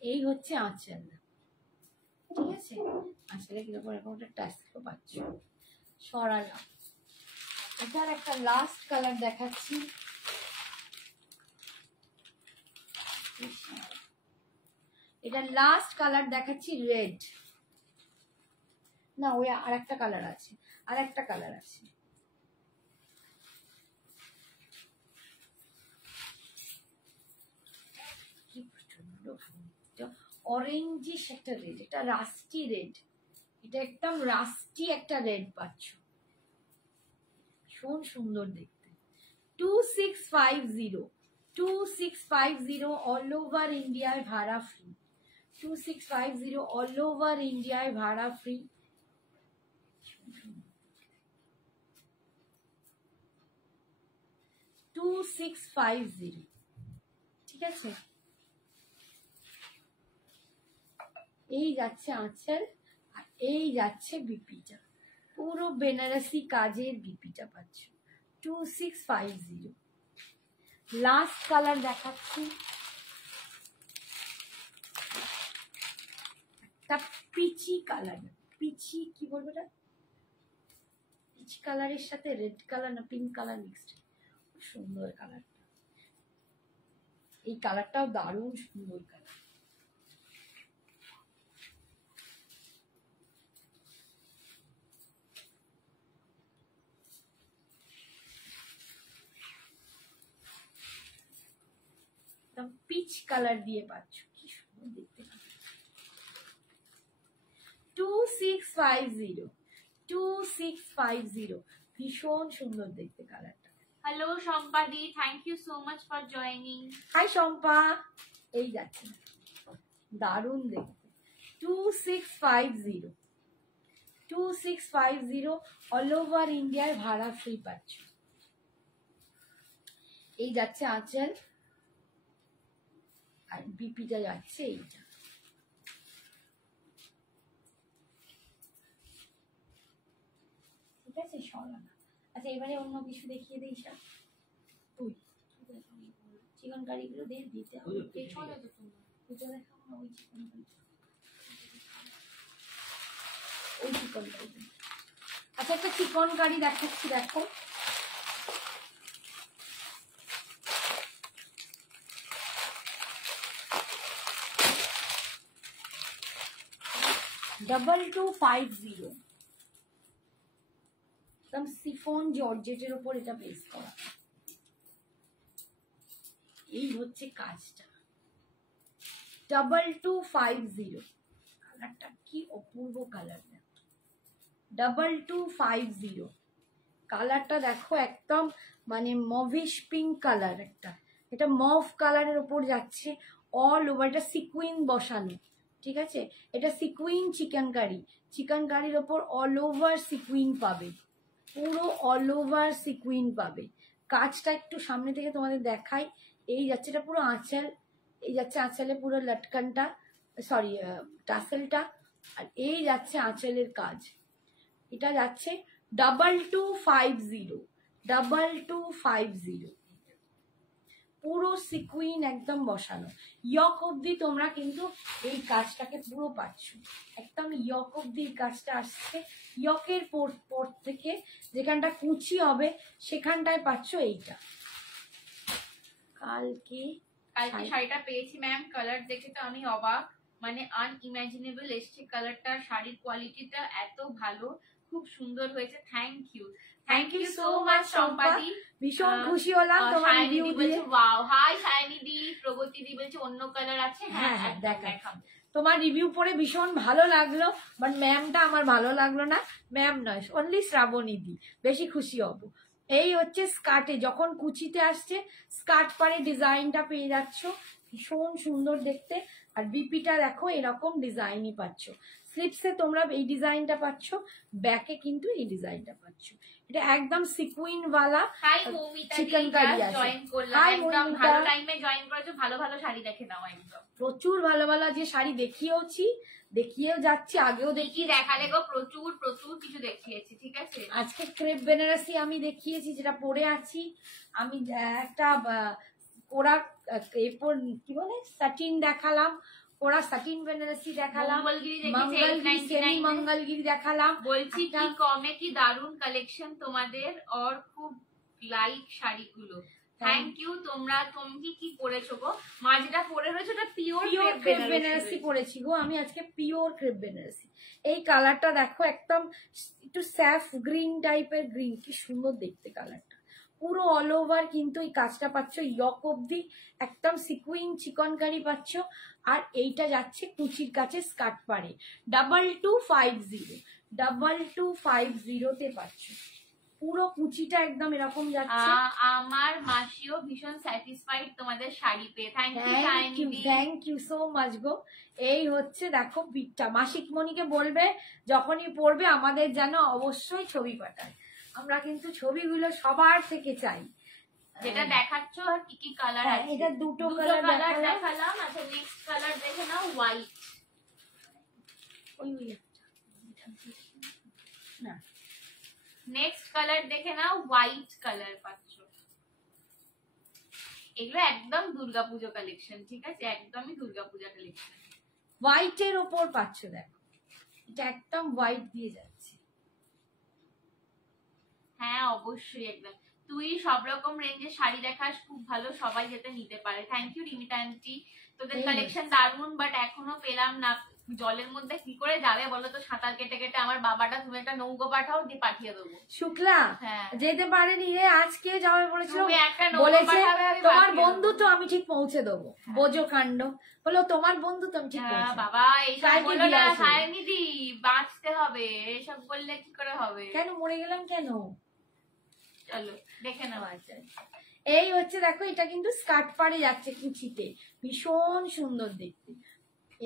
এই হচ্ছে আঁচল, ঠিক আছে, আঁচলে কিরকম এরকম একটা টাস্কও পাচ্ছ। সরালাম, এটার একটা লাস্ট কালার দেখাচ্ছি। এটা লাস্ট কালার দেখাচ্ছি, রেড না, ওই আর একটা কালার আছে, আর একটা কালার আছে। অরেঞ্জিশ একটা রেড, এটা রাস্টি রেড, এটা একদম রাস্টি একটা রেড পাচ্ছ, ভীষণ সুন্দর দেখতে। 2650 অল ওভার ইন্ডিয়ায় ভাড়া ফ্রি, 2650 অল ওভার ইন্ডিয়ায় ভাড়া ফ্রি। ঠিক আছে, এই যাচ্ছে আঁচল, আর এই যাচ্ছে বিপিটা, পুরো বেনারসি কাজের বিপিটা পাচ্ছ 2650। লাস্ট কালার দেখাচ্ছি, একটা পিচি কালার, পিচি কি বলবো এটা, পিচ কালারের সাথে রেড কালার না পিঙ্ক কালার মিক্সড, খুব সুন্দর কালারটা। এই কালারটাও দারুণ সুন্দর কালার। পিচ কালার দিয়ে পাচ্ছ, কি সুন্দর দেখতে। 2650 ভীষণ সুন্দর দেখতে কালারটা। হ্যালো শম্পাদি, thank you so much for joining. Hi Shampa, এই যাচ্ছে দারুণ দেখতে। 2650 অল ওভার ইন্ডিয়ার ভাড়া ফ্রি পাচ্ছ। এই যাচ্ছে আঁচল, আর বিপিটা যাচ্ছে এইটা। ঠিক আছে, সরানা। আচ্ছা এবারে অন্য কিছু দেখিয়ে দিই, তুই চিকন কারিগুলো দিয়ে দিতে হবে, পেছনে তো দুটো দেখাবো না, ওই চিকন কারি, ওই চিকন কারি। আচ্ছা একটা চিকন কারি দেখাচ্ছি, দেখো $2250, একদম সিফন জর্জেটের উপর এটা বেস করা। এই হচ্ছে কাজটা, 2250। কালারটা কি অপূর্ব কালার, 2250 কালারটা দেখো, একদম মানে মভিশ পিঙ্ক কালার একটা, এটা মভ কালারের ওপর যাচ্ছে, অল ওভার, এটা সিকুইন বসানো, ঠিক আছে? এটা সিকুইন চিকেন কারি, চিকেন কারির ওপর অল ওভার সিকুইন পাবে, পুরো অল ওভার সিকুইন পাবে। কাজটা একটু সামনে থেকে তোমাদের দেখাই। এই যাচ্ছে, এটা পুরো আঁচল, এই যাচ্ছে আঁচলে পুরো লটকানটা, সরি টাসেলটা, আর এই যাচ্ছে আঁচলের কাজ। এটা যাচ্ছে 2250, 2250, পুরো সিকুইন একদম বসানো। ইয়ক অব্দি তোমরা কিন্তু এই কাজটাকে পুরো পাচ্ছ, একদম ইয়ক অব্দি কাজটা আসছে। ইয়কের পর থেকে যেখানটা কুচি হবে সেখানটায় পাচ্ছ এইটা। কালকে শাড়িটা পেয়েছি ম্যাম, কালার দেখে তো আমি অবাক, মানে আনইমাজিনেবল এসছে কালারটা, শাড়ির কোয়ালিটিটা এত ভালো, খুব সুন্দর হয়েছে। থ্যাংক ইউ সো মাচ সম্পাদি, ভীষণ খুশি হলাম তোমার রিভিউ দিয়ে। ওয়াও, হাই সায়নী দি, প্রগতি দি বলছে অন্য কালার আছে। হ্যাঁ হ্যাঁ দেখাবো। তোমার রিভিউ পড়ে ভীষণ ভালো লাগলো, বাট ম্যামটা আমার ভালো লাগলো না, ম্যাম নয়, অনলি শ্রাবণী দি, বেশি খুশি হব। এই হচ্ছে স্কার্টে, যখন কুচিতে আসছে স্কার্ট পারে ডিজাইনটা পেয়ে যাচ্ছ, ভীষণ সুন্দর দেখতে। আর বিপিটা দেখো এরকম ডিজাইনই পাচ্ছ, স্লিপসে তোমরা এই ডিজাইনটা পাচ্ছ, ব্যাকে কিন্তু এই ডিজাইনটা পাচ্ছ। এটা একদম সিকুইন ওয়ালা চিকেন কারি আছে। হাই মৌমিতা, ভালো টাইমে জয়েন করেছো, ভালো ভালো শাড়ি দেখে নাও একদম। প্রচুর ভালো ভালো যে শাড়ি দেখিয়েও যাচ্ছি, আগেও দেখালে গো, প্রচুর প্রচুর কিছু দেখিয়েছি, ঠিক আছে? আজকে ক্রেপ বেনারসি আমি দেখিয়েছি, যেটা পরে আছি আমি, একটা কোরা এরপর কি বলে সাটিন দেখালাম, ওরা সাটিন বেনারসি দেখালাম, মঙ্গলগিরি দেখালাম। বলছি কি কমে কি দারুন কালেকশন তোমাদের, আর খুব লাইট শাড়িগুলো। Thank you. তুমি কি পরেছো গো? মা যেটা পরে রয়েছে ওটা পিওর ক্রেপ বেনারসি পরেছি গো আমি আজকে, পিওর ক্রেপ বেনারসি। এই কালারটা দেখো, একদম একটু স্যাফ গ্রিন টাইপের গ্রিন, কি সুন্দর দেখতে কালারটা। পুরো অল ওভার কিন্তু এই কাজটা পাচ্ছ, ইয়ক অব্দি একদম সিকুইন চিকন কারি পাচ্ছ। আর এইটা যাচ্ছে কুচির কাছে স্কার্ট পারে, 2250, 2250 পাচ্ছ। পুরো কুচিটা একদম এরকম যাচ্ছে। আমার মাসিও ভীষণ স্যাটিসফাইড তোমাদের শাড়ি পেয়ে। থ্যাংক ইউ সো মাচ গো। এই হচ্ছে দেখো পিকটা, মাসিকমণিকে বলবে যখনই পড়বে আমাদের যেন অবশ্যই ছবি পাঠায়, আমরা কিন্তু ছবিগুলো সবার থেকে চাই। যেটা দেখাচ্ছ আর কি কি কালার আছে? এটা দুটো কালার দেখালাম। আচ্ছা নেক্সট কালার দেখে নাও, হোয়াইট। না, নেক্সট কালার দেখে নাও, হোয়াইট কালার পাচ্ছ। এগুলো একদম দুর্গাপূজা কালেকশন, ঠিক আছে? একদমই দুর্গাপূজা কালেকশন। হোয়াইটের ওপর পাচ্ছ, দেখো এটা একদম হোয়াইট দিয়ে যাচ্ছে। হ্যাঁ অবশ্যই, একদম। তুই সব রকম রেঞ্জের শাড়ি দেখাস, খুব ভালো, সবাই যাতে নিতে পারে। থ্যাংক ইউ রিমিতা আন্টি, তোদের কালেকশন দারুন, বাট এখনো পেলাম না। জলের মধ্যে কি করে যাবে বলো তো, সাঁতার কেটে কেটে? আমার বাবাটা তুমি একটা নৌকো পাঠাও, দিয়ে পাঠিয়ে দেবো। শুক্লা হ্যাঁ যেতে পারেনি রে, আজকে যাবে বলেছিল, বলেছে তোমার বন্ধু তো আমি ঠিক পৌঁছে দেবো। বোঝো কাণ্ড, বলো তোমার বন্ধু তো আমি ঠিক বাবা এইসব বলো না, সায়নিধি বাঁচতে হবে, এসব বললে কি করে হবে? কেন মরে গেলাম কেন? চলো দেখে নাও। এই হচ্ছে দেখো, এটা কিন্তু স্কার্ট পাড়ে যাচ্ছে কুচিতে, ভীষণ সুন্দর দেখতে।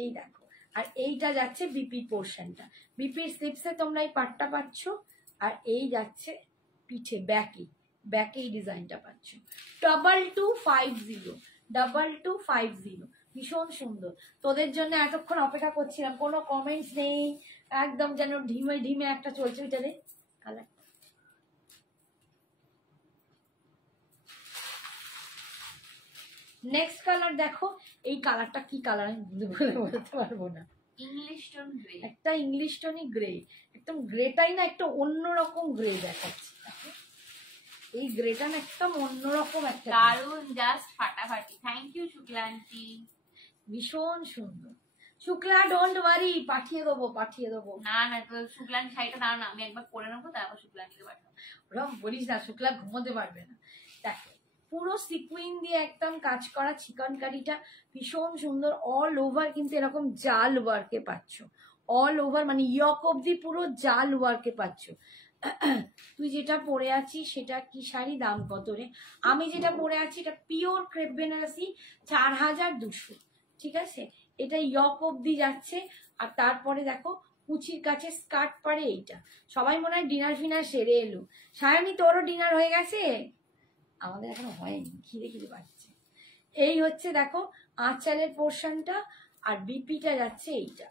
এই দেখো, আর এইটা যাচ্ছে বিপি পোর্শনটা, বিপির স্লিপসে তোমরা এই পাটটা পাচ্ছ, আর এই যাচ্ছে পিঠে ব্যাকে এই ডিজাইনটা পাচ্ছ। 2250, 2250, ভীষণ সুন্দর। তোদের জন্য এতক্ষণ অপেক্ষা করছিলাম, কোনো কমেন্টস নেই, একদম যেন ঢিমে ঢিমে একটা চলছে। ওইটা রে কালার, নেক্সট কালার দেখো। এই কালারটা কি কালার আমি বলতে পারবো না, ইংলিশ টোন গ্রে, একটা ইংলিশ টোনই গ্রে, একদম গ্রেটাই না, একটা অন্যরকম গ্রে দেখাচ্ছে। এই গ্রেটা না একদম অন্যরকম একটা, দারুন, জাস্ট ফাটাফাটি। থ্যাংক ইউ শুক্লা আন্টি, ভীষণ সুন্দর। শুক্লা ডোন্ট ওয়ারি, পাঠিয়ে দেবো। না তো শুক্লা আন্টি শাড়িটা দাও না, আমি একবার পরে নেবো, তারপর শুক্লা আন্টিকে পাঠাবো। ওরকম বলিস না, শুক্লা ঘুমোতে পারবে না। দেখো পুরো সিকুইন দিয়ে একদম কাজ করা চিকন কারিটা ভীষণ সুন্দর, অল ওভার কিন্তু এরকম জাল ওয়ার্কে পাচ্ছ, অল ওভার মানে ইয়ক অব্দি পুরো জাল ওয়ার্কে পাচ্ছ। তুই যেটা পরে আছিস সেটা কি শাড়ি, দাম কত রে? আমি যেটা পরে আছি এটা পিওর ক্রেপ বেনারসি, 4200, ঠিক আছে, এটা ইয়ক অব্দি যাচ্ছে। আর তারপরে দেখো কুচির কাছে স্কার্ট পরে এইটা। সবাই মনে হয় ডিনার ফিনার সেরে এলো। সায়নী তোরও ডিনার হয়ে গেছে? আমাদের এখনো হয়নি, খিদে খিদে পাচ্ছে। এই হচ্ছে দেখো আঁচলের পোর্শনটা, আর বিপিটা যাচ্ছে এইটা,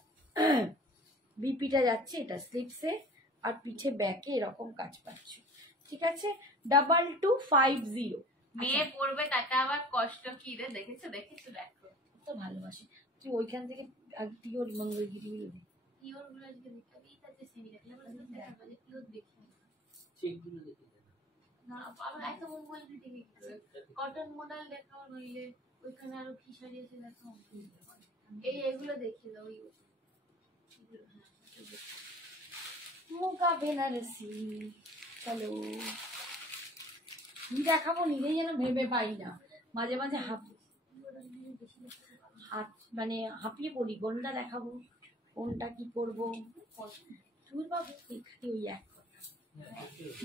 বিপিটা যাচ্ছে এটা স্লিপসে, আর পিঠে ব্যাকে এরকম কাজ পাচ্ছ। ঠিক আছে, 2250। মেয়ে পড়বে তাকে আবার কষ্ট কি রে, দেখেছো দেখেছো দেখো তো ভালোবাসি। তুই ওইখান থেকে পিওর মঙ্গলগিরি পিওর গুলো আজকে দেখতে এই তাতে সেমি দেখলে বলে দেখাবো যে পিওর দেখি চেকগুলো দেখে না আবার এত মঙ্গলগিরি দেখে কটন মডেল দেখাও, নইলে ওইখানে আরো ফিশারি আছে দেখাও। এগুলো দেখিয়ে দাও, ওই মুগা বেনারসি। চলো কি দেখাবো নিজেই যেন ভেবে পাই না, মাঝে মাঝে হাত মানে হাঁপিয়ে পড়ি, কোনটা দেখাবো কোনটা কি করবো। তুই বাবু এখানে ওই এক কথা,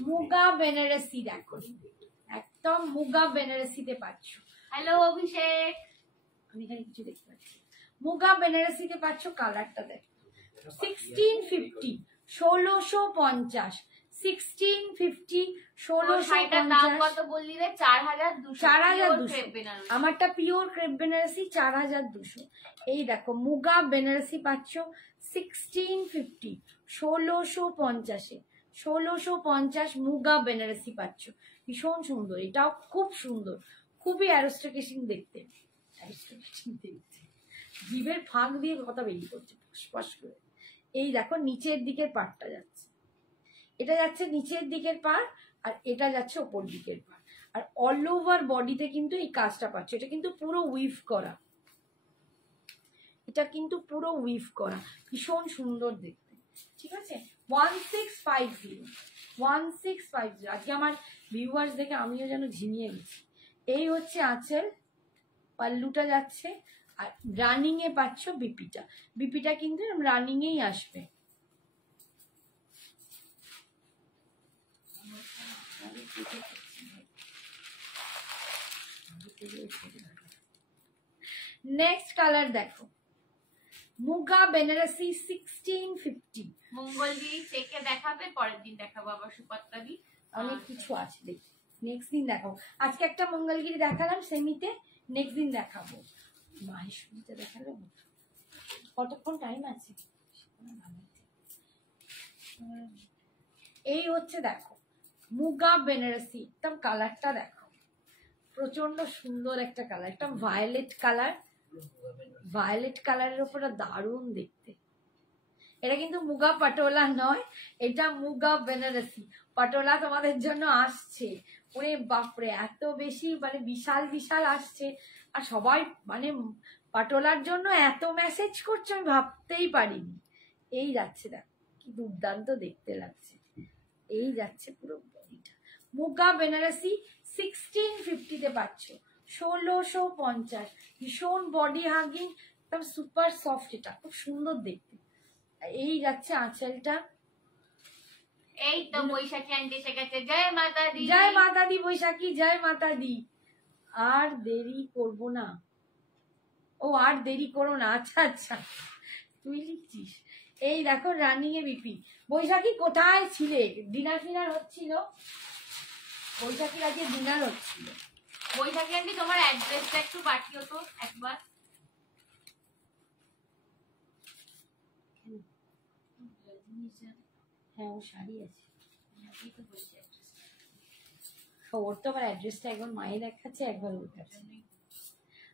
মুগা বেনারসি দেখো, একদম মুগা বেনারসিতে পাচ্ছ। হ্যালো অভিষেক, আমি এখানে কিছু দেখতে পাচ্ছি। মুগা বেনারসিতে পাচ্ছ, কালারটা দেখো 1650, 1650, 1650, 1650। কত বললি রে? 4200। 4200। আমারটা পিওর ক্রেপ বেনারসি 4200। এই দেখো মুগা বেনারসি পাচ্ছ 1650, 1650-এ, 1650 মুগা বেনারসি পাচ্ছ। ভীষণ সুন্দর, এটাও খুব সুন্দর, খুবই অ্যারিস্টোক্রেটিক দেখতে, অ্যারিস্টোক্রেটিক দেখতে। জিভের ফাঁক দিয়ে কথা বেরিয়ে পড়ছে ফসফস করে। এই দেখো নিচের দিকের পাটটা যাচ্ছে, এটা যাচ্ছে নিচের দিকের পাড়, আর এটা যাচ্ছে ওপর দিকের পাড়। আর অল ওভার বডিতে কিন্তু এই কাজটা পাচ্ছ। এটা কিন্তু পুরো উইভ করা, এটা কিন্তু পুরো উইভ করা, ভীষণ সুন্দর দেখতে। ঠিক আছে, 1650, 1650। আজকে আমার ভিউয়ার্স দেখে আমিও যেন ঝিমিয়ে গেছি। এই হচ্ছে আঁচল, পাল্লুটা যাচ্ছে, আর রানিং এ পাচ্ছ বিপিটা। বিপিটা কিন্তু রানিং এই আসবে। নেক্সট কালার দেখো, মুগা বেনারসি 1650। মঙ্গলগিরি চেকে দেখাবে, পরের দিন দেখাবো আবার সুপাত্তাদি, অনেক কিছু আছে দেখি, নেক্সট দিন দেখাবো। আজকে একটা মঙ্গলগিরি দেখালাম সেমিতে, নেক্সট দিন দেখাবো। মাহেশ্বরীতে দেখালে কতক্ষণ টাইম আছে? এই হচ্ছে দেখো মুগা বেনারসি, একদম কালারটা দেখো, প্রচন্ড সুন্দর একটা কালার, একটা ভায়োলেট কালার, ভায়োলেট কালারের উপরে দারুণ দেখতে। এটা কিন্তু মুগা পাটোলা নয়, এটা মুগা বেনারসি। পাটোলা তোমাদের জন্য আসছে, ওরে বাপরে এত বেশি, মানে বিশাল বিশাল আসছে। আর সবাই মানে পাটোলার জন্য এত মেসেজ করছে আমি ভাবতেই পারিনি। এই যাচ্ছে দেখ কি দুর্দান্ত দেখতে লাগছে, এই যাচ্ছে পুরো বডিটা। মুগা বেনারসি 1650-তে পাচ্ছ, 1650। ভীষণ বডি হাগিং, একদম সুপার সফট, এটা খুব সুন্দর দেখতে। এই যাচ্ছে আঁচলটা। এই তো বৈশাখী আন্টি এসে গেছে, জয় মাতা দি। জয় মাতা দি বৈশাখী, জয় মাতা দি। আর দেরি করব না, ও আর দেরি করো না, আচ্ছা আচ্ছা তুই লিখছিস। এই দেখো রানিং এ বিপি। বৈশাখী কোথায় ছিলে? ডিনার ফিনার হচ্ছিল, বৈশাখীর আজকে ডিনার হচ্ছিল। বৈশাখী আন্টি তোমার অ্যাড্রেসটা একটু পাঠিও তো একবার। হ্যাঁ ও শাড়ি আছে, ওর তো আবার অ্যাড্রেসটা একবার মায়ে দেখাচ্ছে একবার ওর কাছে।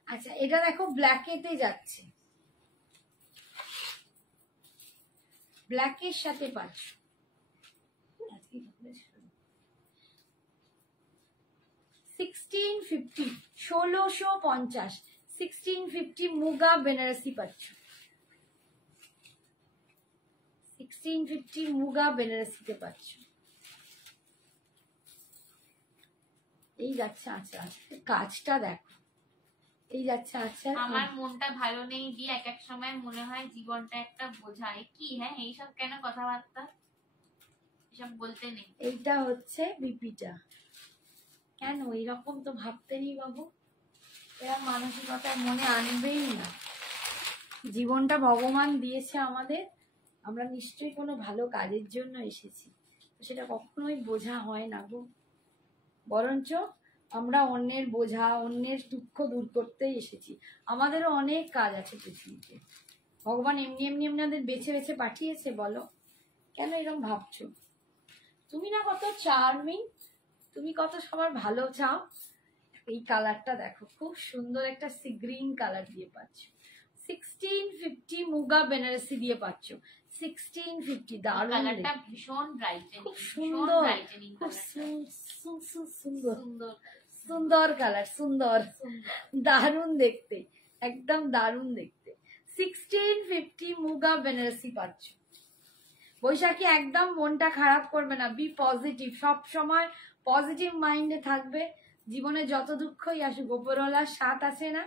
আচ্ছা এটা দেখো ব্ল্যাকেতে যাচ্ছে, ব্ল্যাকের সাথে পাচ্ছ। 1650, 1650, 1650 মুগা বেনারসি পাচ্ছ, 1650 মুগা বেনারসিতে পাচ্ছ। এই যাচ্ছে আচ্ছা, কাজটা দেখো, এই যাচ্ছে আচ্ছা। আমার মনটা ভালো নেই দি, এক এক সময় মনে হয় জীবনটা একটা বোঝায় কি। হ্যাঁ এইসব কেন কথাবার্তা, এসব বলতে নেই। এইটা হচ্ছে বিপিটা। কেন এরকম তো ভাবতে নেই বাবু, এরা মানসিকতা মনে আনবেই না। জীবনটা ভগবান দিয়েছে আমাদের, আমরা নিশ্চয়ই কোনো ভালো কাজের জন্য এসেছি, সেটা কখনোই বোঝা হয় না গো। বরঞ্চ আমরা অন্যের বোঝা, অন্যের দুঃখ দূর করতেই এসেছি। আমাদেরও অনেক কাজ আছে পৃথিবীতে। ভগবান এমনি এমনি আপনাদের বেছে বেছে পাঠিয়েছে বলো? কেন এরকম ভাবছো? তুমি না কত চার্মিং, তুমি কত সবার ভালো চাও। এই কালারটা দেখো, খুব সুন্দর একটা সি গ্রিন কালার দিয়ে পাচ্ছ। 1650 মুগা বেনারসি দিয়ে পাচ্ছ। 1650, দারুণ কালারটা ভীষণ ব্রাইটেনিং, খুব সুন্দর, খুব সুন্দর সুন্দর কালার, সুন্দর, দারুণ দেখতে, একদম দারুণ দেখতে। 1650 মুগা বেনারসি পাচ্ছ। বৈশাখী একদম মনটা খারাপ করবে না, বি পজিটিভ, সব সময় পজিটিভ মাইন্ডে থাকবে। জীবনে যত দুঃখই আসুক, উপরওয়ালার সাথ আছে না,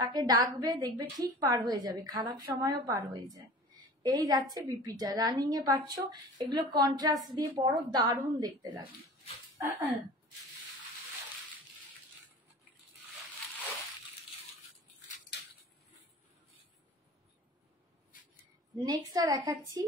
তাকে ডাকবে, দেখবে ঠিক পার হয়ে যাবে, খারাপ সময়ও পার হয়ে যায়। এই যাচ্ছে বিপিটা, রানিং এ পাচ্ছ। এগুলো কন্ট্রাস্ট দিয়ে পরো, দারুণ দেখতে লাগবে। নেক্সটটা দেখাচ্ছি,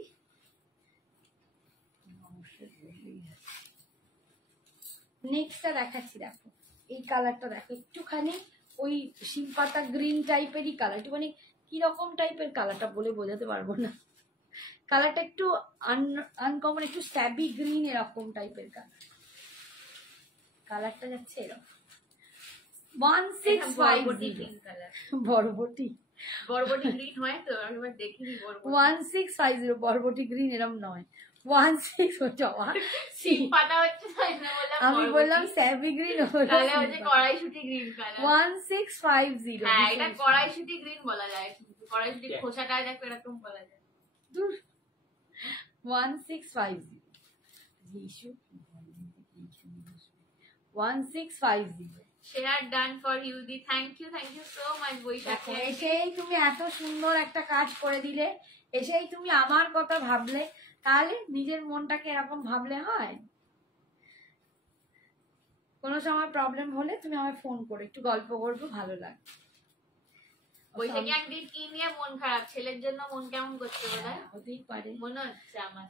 নেক্সটটা দেখাচ্ছি। দেখো এই কালারটা দেখো, একটুখানি ওই শিমপাতা গ্রিন টাইপেরই কালার, একটুখানি কিরকম টাইপের কালারটা বলে বোঝাতে পারবো না। কালারটা একটু আনকমন, একটু স্যাবি গ্রিন এরকম টাইপের কালার। কালারটা যাচ্ছে এরকম 1650 বরবটি, বরবটি গ্রিন হয় তো, একবার দেখিনি। 1650 বরবটি গ্রিন এরকম নয়, 16 পাতা হচ্ছে আমি বললাম স্যাবি গ্রিন, তাহলে হচ্ছে কড়াইশুঁটি গ্রিন কালার। 1650, হ্যাঁ এটা কড়াইশুঁটি গ্রিন বলা যায়, কড়াইশুঁটি খোসাটা দেখো এরকম বলা যায়। 1650 1650। শেয়ার ডান ফর ইউদি, thank you so much Baishakhi. এসেই তুমি এত সুন্দর একটা কাজ করে দিলে, এসেই তুমি আমার কথা ভাবলে, তাহলে নিজের মনটাকে এরকম ভাবলে হয়? কোনো সময় প্রবলেম হলে তুমি আমায় ফোন করে একটু গল্প করবো, ভালো লাগে। বৈশাখী আন্টি কি নিয়ে মন খারাপ? ছেলের জন্য মন কেমন করতে পারে? হতেই পারে, মনে হচ্ছে আমার।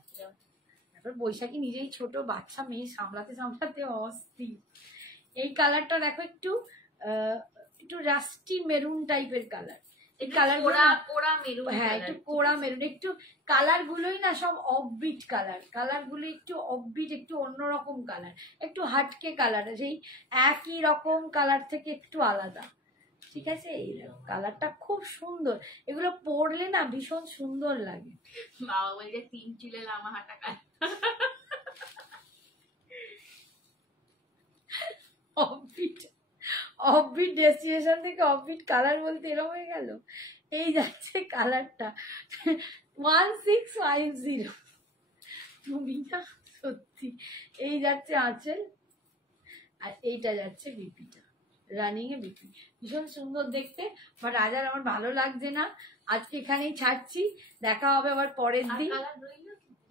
তারপর বৈশাখী নিজেই ছোট বাচ্চা মেয়ে সামলাতে সামলাতে অস্থির। এই কালারটা দেখো, একটু একটু রাস্টি মেরুন টাইপের কালার। এই কালার কোড়া মেরুন, হ্যাঁ একটু কোড়া মেরুন, একটু কালার গুলোই না সব অফবিট কালার, কালার গুলো একটু অফবিট, একটু অন্যরকম কালার, একটু হাটকে কালার, সেই একই রকম কালার থেকে একটু আলাদা। ঠিক আছে, এই কালারটা খুব সুন্দর, এগুলো পরলে না ভীষণ সুন্দর লাগে। বাবা বলছে 3 চুলে লামা হাঁটা কালার। অফবিট ডেস্টিনেশন থেকে অফবিট কালার বলতে এরকম হয়ে গেল। এই যাচ্ছে কালারটা 1650, তুমি না সত্যি। এই যাচ্ছে আঁচল, আর এইটা যাচ্ছে বিপিটা, রানিং এ বিপি, ভীষণ সুন্দর দেখতে। বাট আজ আর আমার ভালো লাগছে না, আজকে এখানেই ছাড়ছি। দেখা হবে আবার পরের দিন।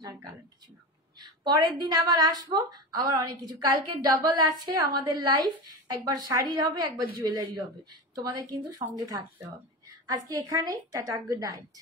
আর কালার কিছু না, পরের দিন আবার আসবো, আবার অনেক কিছু। কালকে ডাবল আছে আমাদের লাইফ, একবার শাড়ির হবে, একবার জুয়েলারির হবে, তোমাদের কিন্তু সঙ্গে থাকতে হবে। আজকে এখানেই, টাটা, গুড নাইট।